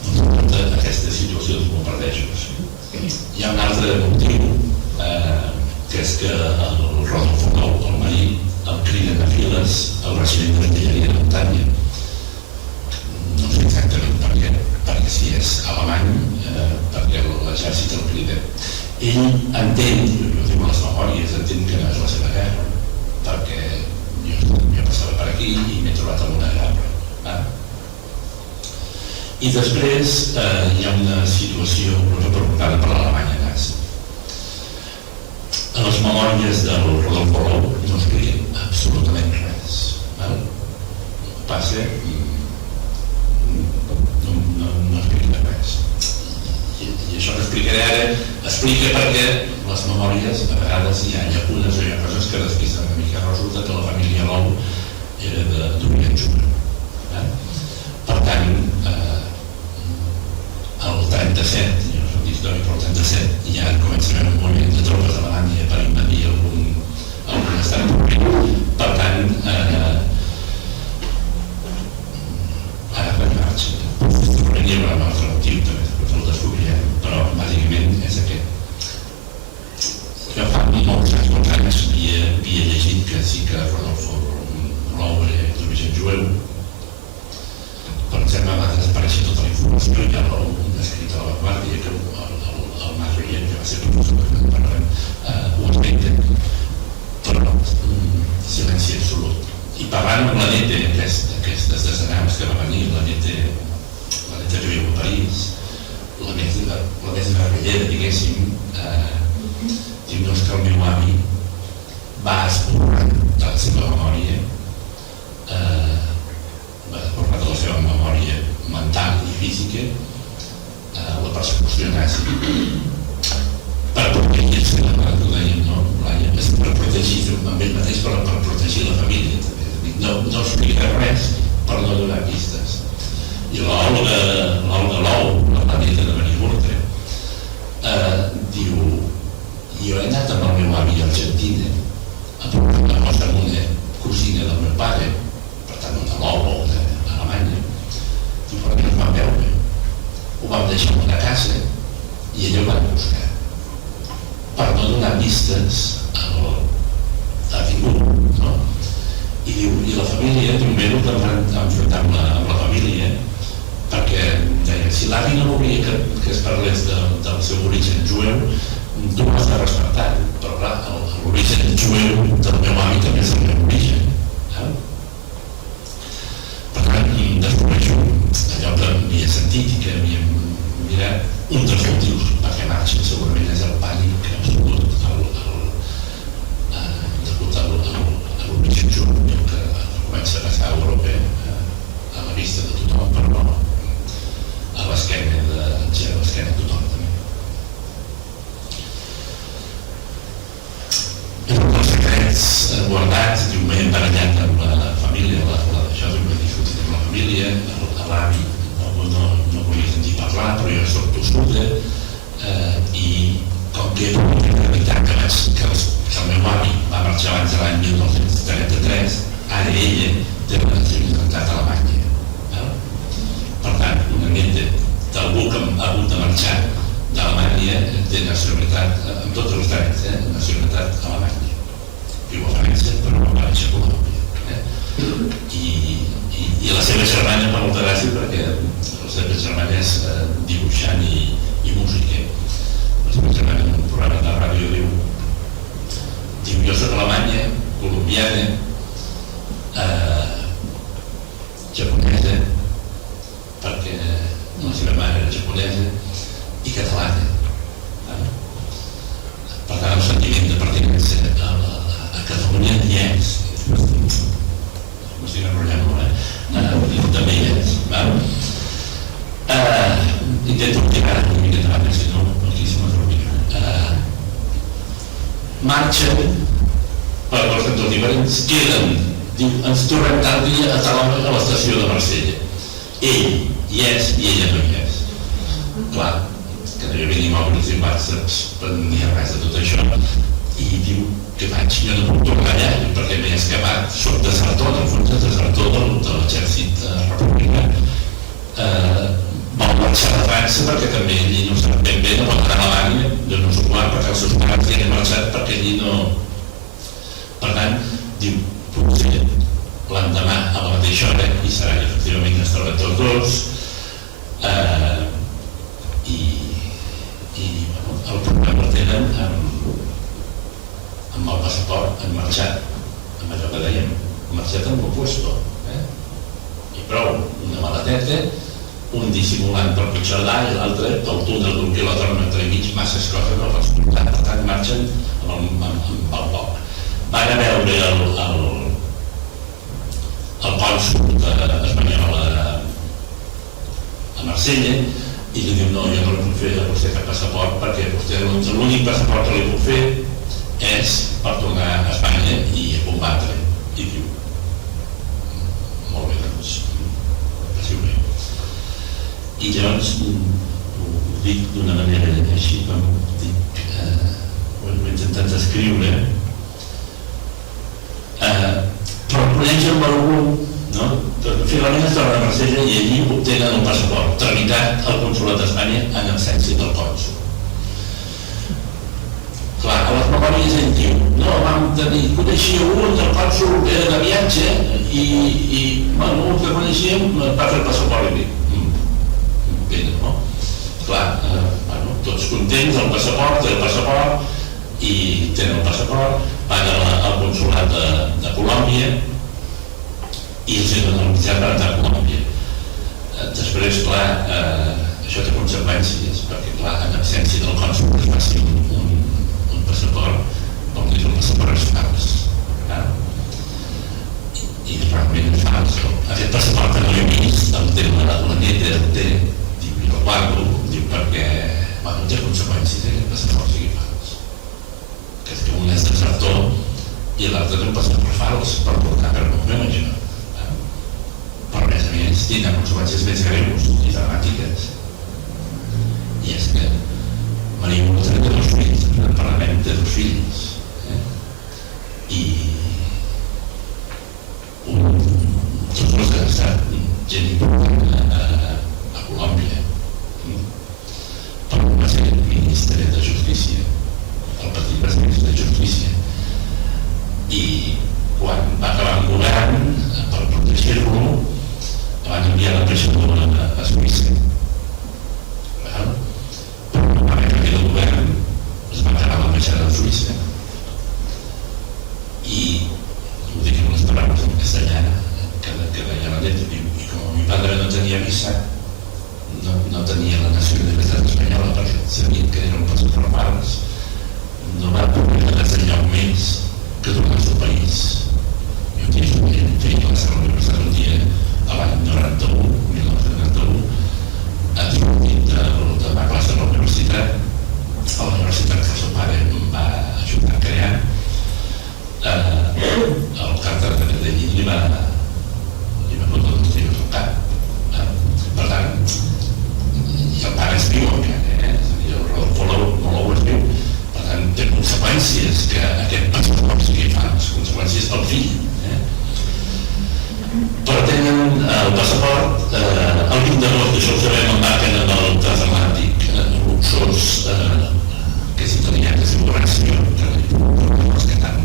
No aguanta aquesta situació dels bombardejos. Hi ha un altre motiu, que és que el Rodolfo Nou, el marit, el criden a files al regiment d'artilleria de muntanya. No sé exactament per què, perquè si és alemany, perquè l'exèrcit el crida. Ell entén, jo dic a les memòries, entén que no és la seva guerra, perquè jo passava per aquí i m'he trobat amb una guerra. I després hi ha una situació provocada per l'Alemanya nazi. A les memòries del Rodolfo Nou no expliquen absolutament res. Passa i no expliquen res. I això que explicaré ara explica perquè les memòries a vegades hi ha llacunes o hi ha coses que despisten una mica. Resulta que la família Nou era d'Orient Júnior. Per tant, el 37, jo soc d'història, però el 37 ja comença a haver un moviment de tropes d'Alemanya per invadir algun estat proper. Per tant, ara per marxa. Segurament hi haurà un altre motiu també, que el descobrirem, però bàsicament és aquest. Jo fa molts anys havia llegit que sí que Rodolfo Lowe era d'origen jueu, però em sembla que va desaparèixer tota la informació. Hi ha un escrit a la Vanguardia que el Mas Riera, que va ser professor que en parlem, ho explica, però silenci absolut. I parlant amb la Nete, aquestes desenams que va venir, la Nete que viu a París, la més meravellera, diguéssim, diu doncs que el meu avi va esborrar de la seva memòria, mental i física, la persecució nazi. Per protegir-se, ho dèiem, no? És per protegir-se amb ell mateix, però per protegir la família. No explica res per no donar pistes. I l'Olga Lou, la neta de Benigurte, diu: jo he anat amb el meu avi a Argentina a provar la cosa amb una cosina del meu pare, per tant una Lou o d'Alemanya, i per mi no vam veure. Ho vam deixar en una casa i ella ho van buscar per no donar vistes al detingut, no? I diu, i la família, diu, m'he hagut d'enfrontar amb la família, perquè deia, si l'avi no volia que es parlés del seu origen jueu, tu ho has de respectar, però clar, l'origen jueu del meu avi també és el meu origen. Per tant, descobreixo allò que havia sentit i que havia mirat. Un dels motius perquè marxen segurament és el pànic absolut degut a l'origen jueu que comença a passar a Europa a la vista de tothom, però no a l'esquena de tothom també. És un dels secrets guardats, diu, m'he emparellat amb la família, això diu, m'he discutit amb la família, l'avi no volia sentir parlar, però jo soc tossuda, i com que he d'acreditar que el meu avi va marxar abans de l'any 1933, ara ella té la nacionalitat alemanya. Per tant, una neta d'algú que ha hagut de marxar d'Alemanya té nacionalitat, amb tots els drets, nacionalitat alemanya. Viu a França, però no va néixer a Colòmbia. I la seva germana fa molta gràcia perquè la seva germana és dibuixant i música. La seva germana en un programa de ràdio diu jo soc alemanya, colombiana, japonesa, perquè la seva mare era japonesa, i catalana. Per tant, el sentiment de pertinença a Catalunya hi és. M'estic enrotllant molt, també hi és. Intento explicar una miqueta abans, si no, aquí se m'ha marxen per coses tot diferents, queden, diu, ens tornem tal dia a tal hora a l'estació de Marsella. Ell hi és i ella no hi és. Clar, que no hi havia ni mòbils ni whatsapps, ni res de tot això, i diu, què faig? Jo no puc tornar allà, perquè m'he escapat, soc desertor, del fons desertor de l'exèrcit republicà. Vol marxar de França perquè també ell no sap ben bé, no pot anar a Alemanya, jo no soc clar perquè els seus pares ja han marxat perquè ell no... Per tant, diu, potser l'endemà a la mateixa hora i serà efectivament es troben tots dos i el problema el tenen amb el passaport, han marxat, amb allò que dèiem, han marxat amb l'opuesto, i prou, una maleteta, un dissimulant pel Puigcerdà i l'altre pel túnel d'un quilòmetre entre i mig, masses coses no pots portar, per tant marxen amb el poc. Van a veure el cònsol espanyol a Marsella i li diu, no, jo no li puc fer a vostè cap passaport perquè vostè l'únic passaport que li puc fer és per tornar a Espanya i a combatre. I diu, molt bé, doncs, passi-ho bé. I llavors dic d'una manera així com dic, ho he intentat escriure, però coneixen algú, no? Finalment es torna a Marsella i allí obtenen el passaport, tramitat al Consolat d'Espanya en absència del cònsol. Clar, a les memòries ell diu, no, vam tenir, coneixia un del cònsol que era de viatge i bueno, el que coneixíem va fer el passaport i dic, bé, no? Clar, bueno, tots contents, el passaport i tenen el passaport, van al Consolat de Colòmbia i els donen el mitjà per entrar a Colòmbia. Després, clar, això té conseqüències, perquè, clar, en absència del cònsol es va ser un passaport, com dic, un passaport és fals. I realment és fals. Aquest passaport que no l'he vist, la neta el té, diu, i el guardo, diu, perquè, bueno, té conseqüències que aquest passaport sigui fals. Que és que un és desertor i l'altre té un passaport fals per portar per un meu això. Però a més tindrà conseqüències més greus i dramàtiques. I és que Maria Moltret té 2 fills, el Parlament té 2 fills. I tots els que han estat gent important a Colòmbia. Però va ser el ministre de Justícia, el partit va ser ministre de Justícia. I quan va acabar el govern, per protegir-lo, van enviar l'ambaixador a Suïssa. Però no va haver canvi de govern, es va acabar l'ambaixada a Suïssa. I ho dic en les paraules en castellà, que deia la neta, i com mi padre no tenia visa, no tenia la nacionalitat espanyola perquè sabien que era un passaport fals, no va poder anar enlloc més que tornar al seu país. I un dia feia classe a la universitat un dia a l'any 1991, ha sortit de la classe a la universitat que el seu pare va ajudar a crear. El càrter de llit li va fotre un tiro al cap. Per tant, i el pare es viu encara, i el Rodolfo Molou es viu. Per tant, té conseqüències que aquest passaport sigui fals, conseqüències pel fill. Però tenen el passaport el 20 d'agost, això ho sabem, embarquen en el transatlàntic luxós que és italià, que es diu Horacio, que tant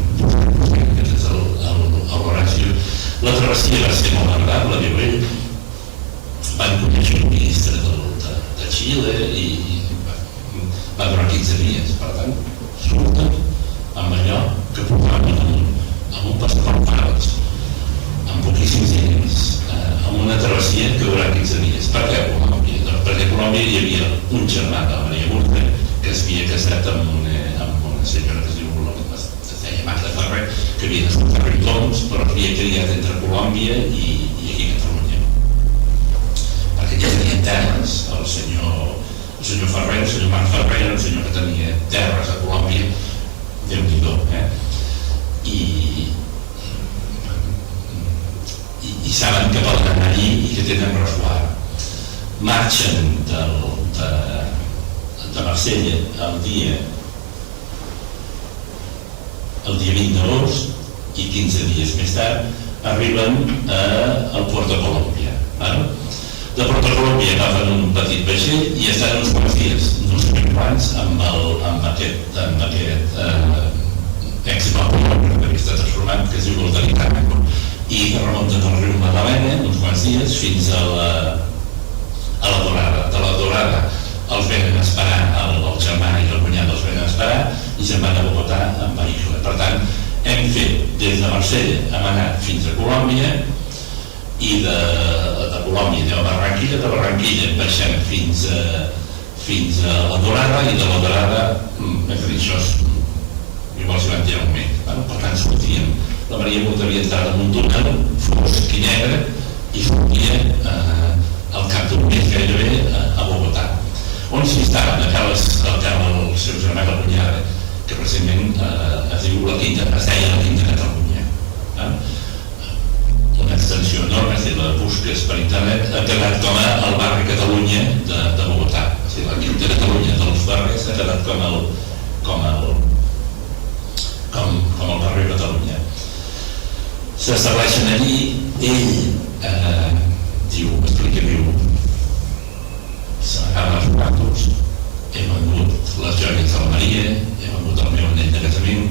aquest és el Horacio. La travessia va ser molt agradable, diu ell. Van conèixer el ministre de Xile i va durar 15 dies. Per tant, surten amb allò que portaven amb un passaport fals, amb poquíssims diners, amb una travessia que durà 15 dies. Per què a Colòmbia? Doncs perquè a Colòmbia hi havia un germà de la Maria Moltret que es havia casat amb una senyora que es diu Magda Ferrer, que havia nascut a Riudoms, però havia criat entre Colòmbia i aquí a Catalunya. Perquè ja tenien terres, el senyor Ferrer, el senyor Marc Ferrer, era un senyor que tenia terres a Colòmbia, Déu-n'hi-do, i saben que poden anar allí i que tenen resguard. Marxen de Marsella el dia 20 d'agost i 15 dies més tard arriben al Port de Colòmbia. De Port de Colòmbia agafen un petit vaixell i estan uns quants dies, no sé quants, amb aquest ex-Colòmbia que havia estat transformat, que es diu el Delicànico, i remunten al riu Magdalena uns quants dies fins a la Dorada. De la Dorada els venen a esperar, el germà i el cunyat els venen a esperar i se'n van a Bogotà en vehicle. Per tant, hem fet des de Marsella, hem anat fins a Colòmbia i de Colòmbia anem a Barranquilla, de Barranquilla baixem fins a la Dorada i de la Dorada, és a dir, això igual s'hi van tirar un mes. Per tant, sortíem, la Maria Moltret havia entrat en un túnel fosc i negre i sortia al cap d'un mes gairebé a Bogotà, on s'hi estaven, acaba el seu germà i la cunyada, que recentment es diu la Quinta, es deia la Quinta Catalunya. Una extensió enorme, és a dir, la busques per internet, ha quedat com el barri Catalunya de Bogotà. l'equip de Catalunya dels barris ha quedat com el barri de Catalunya. S'estableixen allí, ell diu, se m'acaben els quartos, he vengut les joies de la Maria, he vengut el meu anell de casament,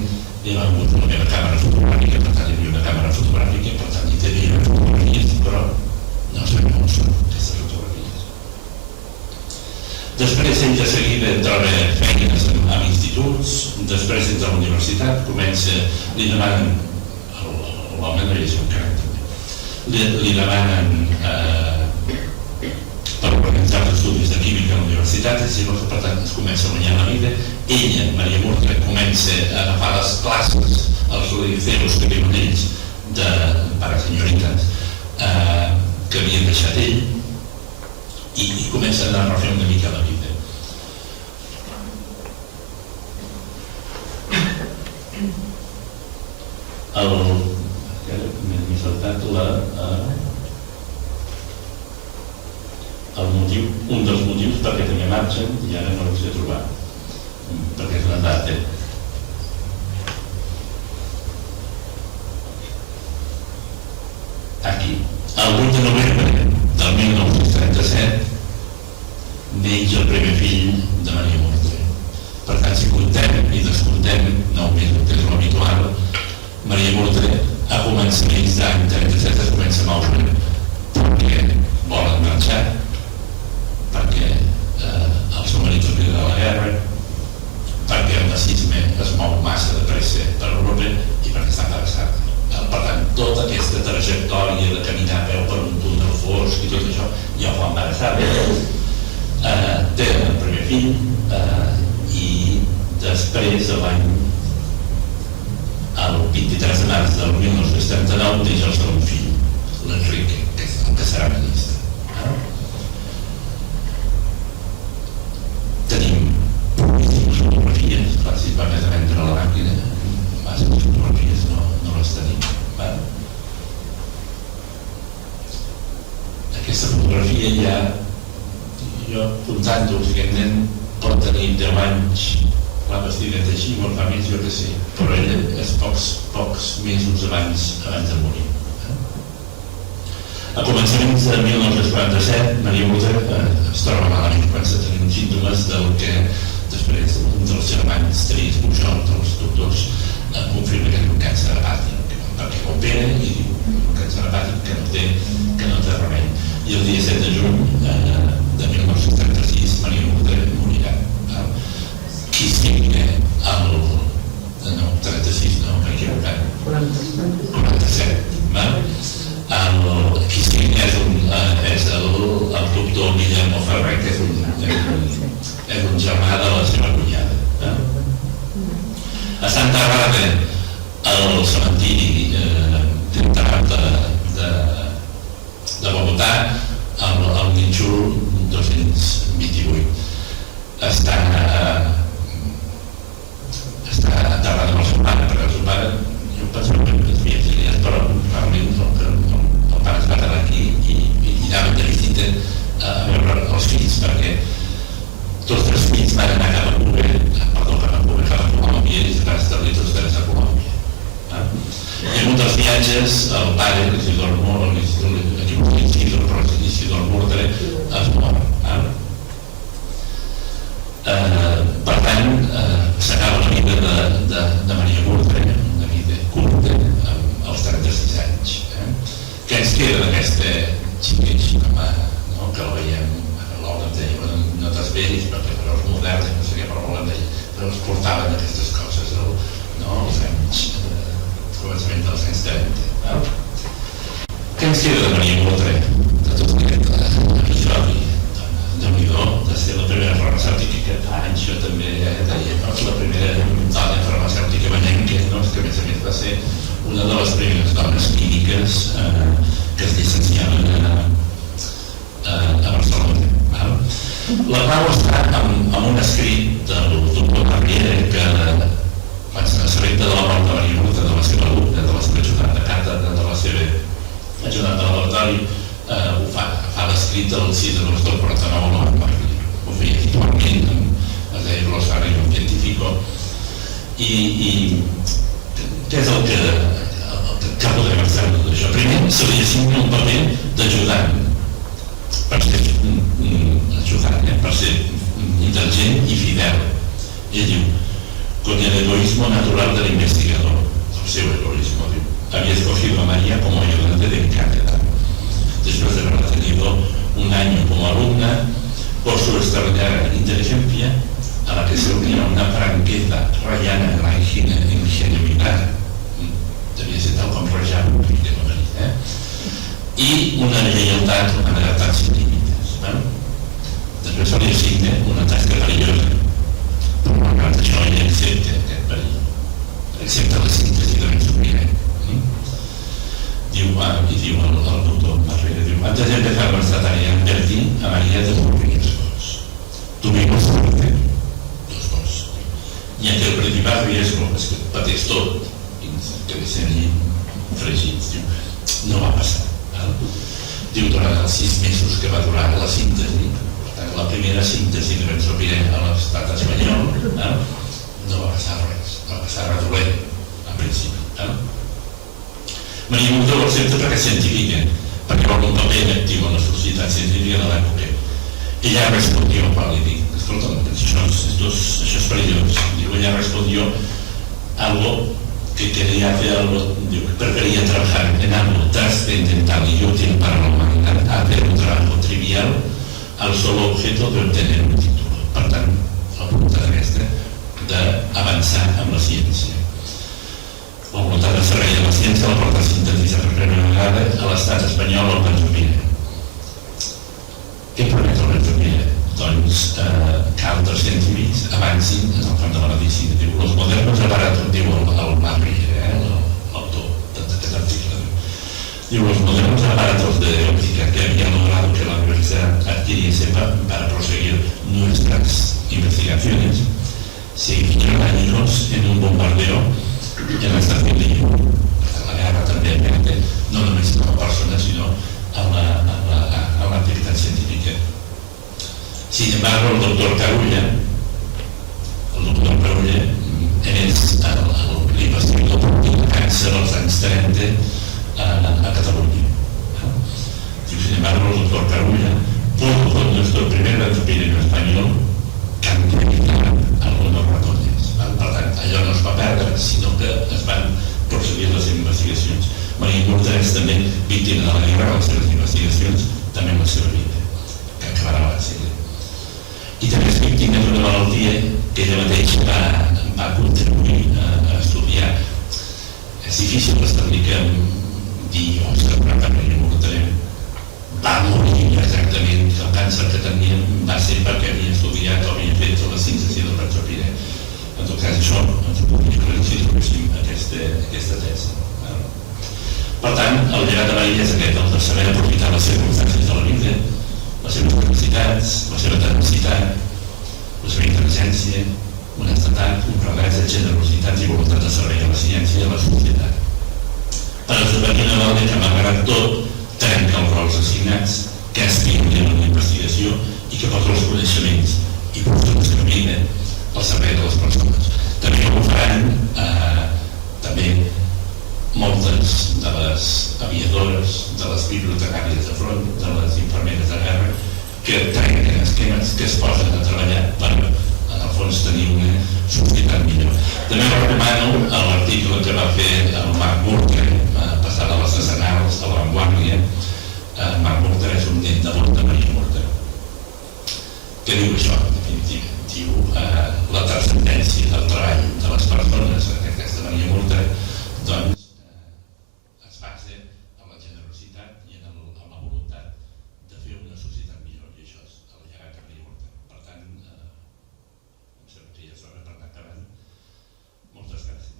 he vengut la meva càmera fotogràfica, per tant hi havia una càmera fotogràfica, per tant hi tenia fotografies, però no sabem on són aquestes fotografies. Després ell de seguida troba feines en instituts, després entra a la universitat, li demanen, l'home no hi és un crac també, li demanen per organitzar els estudis de química a la universitat, i per tant es comença a guanyar la vida. Ella, Maria Murtra, comença a agafar les classes, els liceos que viuen ells, de pares senyoritas, que havien deixat ell, i comencen a refer una mica la vida. M'he saltat un dels motius perquè també marxen i ara no els he trobat, perquè és una data. Aquí, el 8 de novembre del 1937 neix el primer fill de Maria Murtra. Per tant, si comptem i descomptem 9 mesos, que és l'habitual, Maria Murtra a començaments d'any 37 es comença a moure perquè volen marxar, perquè el seu marit es queda a la guerra, perquè el nazisme es mou massa de pressa per Europa i perquè està embarassada. Per tant, tota aquesta trajectòria de caminar a peu per un túnel fosc i tot això ja ho fa embarassada. Té el primer fill i després el 23 de març del 1939 deixa el segon fill, l'Enrique, que serà ministre. Tenim poquíssimes fotografies, clar, si es va més a vendre a la màquina, massa fotografies no les tenim. Aquesta fotografia ja, jo comptant-ho, aquest nen pot tenir 10 anys, la vestidet així, molt fa més, jo que sé, però ella és pocs mesos abans de morir. A començaments de 1947, Maria Murtra es troba malament, comença a tenir uns símptomes del que després un dels germans Trias Pujol, dels doctors, confirma que és un càncer hepàtic, perquè ho opera i diu un càncer hepàtic que no té remei. I el dia 7 de juny de 1936 Maria Murtra morirà. Qui signa el... no, 36, no, m'he equivocat. 47. Qui signa és el doctor Guillermo Ferrer, que és un germà de la seva cunyada. Està enterrada al cementiri d'enterrat de Bogotà, al Nínxol 228. Està enterrada amb el seu pare, perquè el seu pare, jo penso que es havia exiliat, però realment el pare es va quedar aquí i anaven de visita a veure els fills, perquè tots els fills van anar cap a Colòmbia i es van establir tots tres a Colòmbia. I en un dels viatges, el pare, l'Isidor Murtra, es mor. Per tant, s'acaba la vida de Maria Murtra, una vida curta, als 36 anys. Què ens queda d'aquesta xica que la veiem a l'obra em deia, no t'esperis perquè per als moderns, no sé què, però l'obra em deia, però es portaven aquestes coses als anys, començament dels anys 30. Què ens queda de Maria Murtra? De tot aquest episodi? Déu-n'hi-do, de ser la primera farmacèutica que fa anys jo també deia, la primera dona farmacèutica banenca, que a més va ser una de les primeres dones químiques que es llicenciaven a Barcelona. La clau està en un escrit del doctor Carriera que quan se n'assabenta de la mort de Maria Murtra, de la seva alumna, de la seva ajudant de càtedra, de la seva ajudant de laboratori, ho fa l'escrit el 6 d'agost del 49 a l'Hort Martí. Ho ho feia habitualment, es deia Glosario Científico, i què és el que podem extreure de tot això? Primer, se li assigna un paper d'ajudant, per ser intel·ligent y fidel. Ell diu, con el egoísmo natural del investigador, el seu egoísmo, diu, había escogido a María como ayudante de cátedra. Después de haberla tenido un año como alumna, por su extraordinaria inteligencia, a la que se unía una franqueza rayana en la ingenuidad, devia ser tal com rajar un fill de Maria, i una lleialtat, una lealtat sin límites. Després se li assigna una tasca perillosa, però malgrat això ella accepta aquest perill, accepta la síntesi de l'ensumiré. Diu el doctor Barrera, diu, antes de empezar nuestra tarea, advertí a María de los riesgos. Tuvimos suerte, los dos, y ante el principal riesgo, es que pateix tot, que de ser allí fregits, diu, no va passar. Diu, durant els 6 mesos que va durar la síntesi, per tant, la primera síntesi de benzopirè a l'estat espanyol, no va passar res, va passar res dolent, en principi. Maria Murta ho accepta perquè és científica, perquè va un paper actiu en la societat científica de l'època. Ella respondió, quan li dic, escolta, això és perillós. Diu, ella respondió algo que quería hacer algo, prefería trabajar en algo trascendental y útil para la humanidad a hacer un trabajo trivial al solo objeto de obtener un título. Per tant, la voluntat aquesta d'avançar amb la ciència. La voluntat de servei a la ciència la porta a sintetitzar per primera vegada a l'estat espanyol el benzopirè. Què permet el benzopirè? Doncs que altres científics avancin en el camp de la medicina. Diu, los modernos aparatos, diu el Marri, l'autor d'aquest article. Diu, los modernos aparatos de óptica que habían logrado que la universidad adquiriese para proseguir nuestras investigaciones se hicieron dañinos en un bombardeo en la estación de Iwo. La guerra també afecta no només a la persona, sinó a l'activitat científica. Sin embargo, el doctor Carulla és l'investigador de càncer als anys 30 a Catalunya. Sin embargo, el doctor Carulla pudo con nuestro primer benzopirè español cantar algunos ratones. Per tant, allò no es va perdre, sinó que es van procedir les investigacions. Maria Murta és també víctima de la guerra, les seves investigacions, també amb la seva vida, que acabarà a l'exili. I també és víctima d'una malaltia que ella mateixa va contribuir a estudiar. És difícil d'establir que dir, ostres, que Maria Murta va morir exactament, que el càncer que tenia va ser perquè havia estudiat o havia fet la síntesi del benzopirè. En tot cas, això ens ho podria aclarir si trobéssim aquesta tesi. Per tant, el llegat de Maria és aquest, el de saber aprofitar les circumstàncies de la vida, les seves capacitats, la seva tenacitat, la seva intel·ligència, honestedat, honradesa, generositat i voluntat de servei a la ciència i a la societat. Per esdevenir una dona que, malgrat tot, trenca els rols assignats, que és pionera en la investigació i que posa els coneixements i busca la seva vida al servei de les persones. També ho faran també moltes de les aviadores, de les bibliotecàries de front, de les infermeres de guerra, que trenquen esquemes, que es posen a treballar per, en el fons, tenir una societat millor. També recomano l'article que va fer el Marc Murta, passat a les escenals, a La Vanguardia. Marc Murta és un nen de Murta, Maria Murta, que diu això, en definitiva. Diu la transcendència del treball de les persones, en aquest cas de Maria Murta, doncs es basa en la generositat i en la voluntat de fer una societat millor, i això és el llegat de Maria Murta. Per tant, em sembla que ja és hora per anar acabant. Moltes gràcies.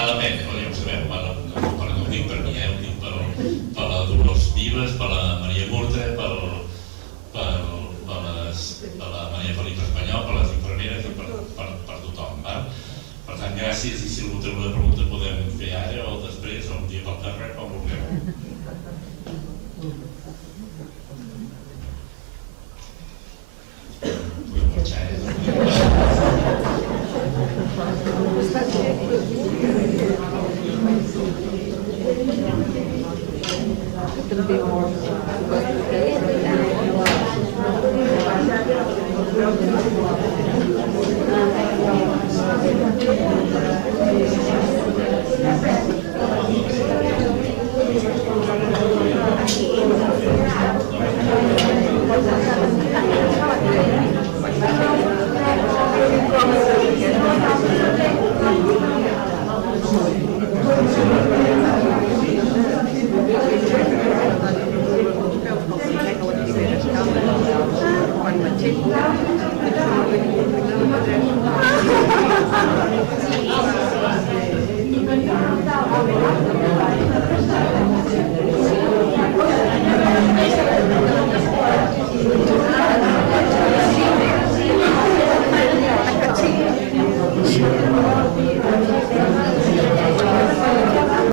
val la pena, ja ho sabeu, no ho dic per mi, ho dic per la Dolors Vives, per la Maria Murta, per la Maria Felip Espanyol, per les infermeres i per tothom. Per tant, gràcies, i si algú té alguna pregunta podem fer ara o després o un dia pel carrer, com vulgueu. Podem marxar, També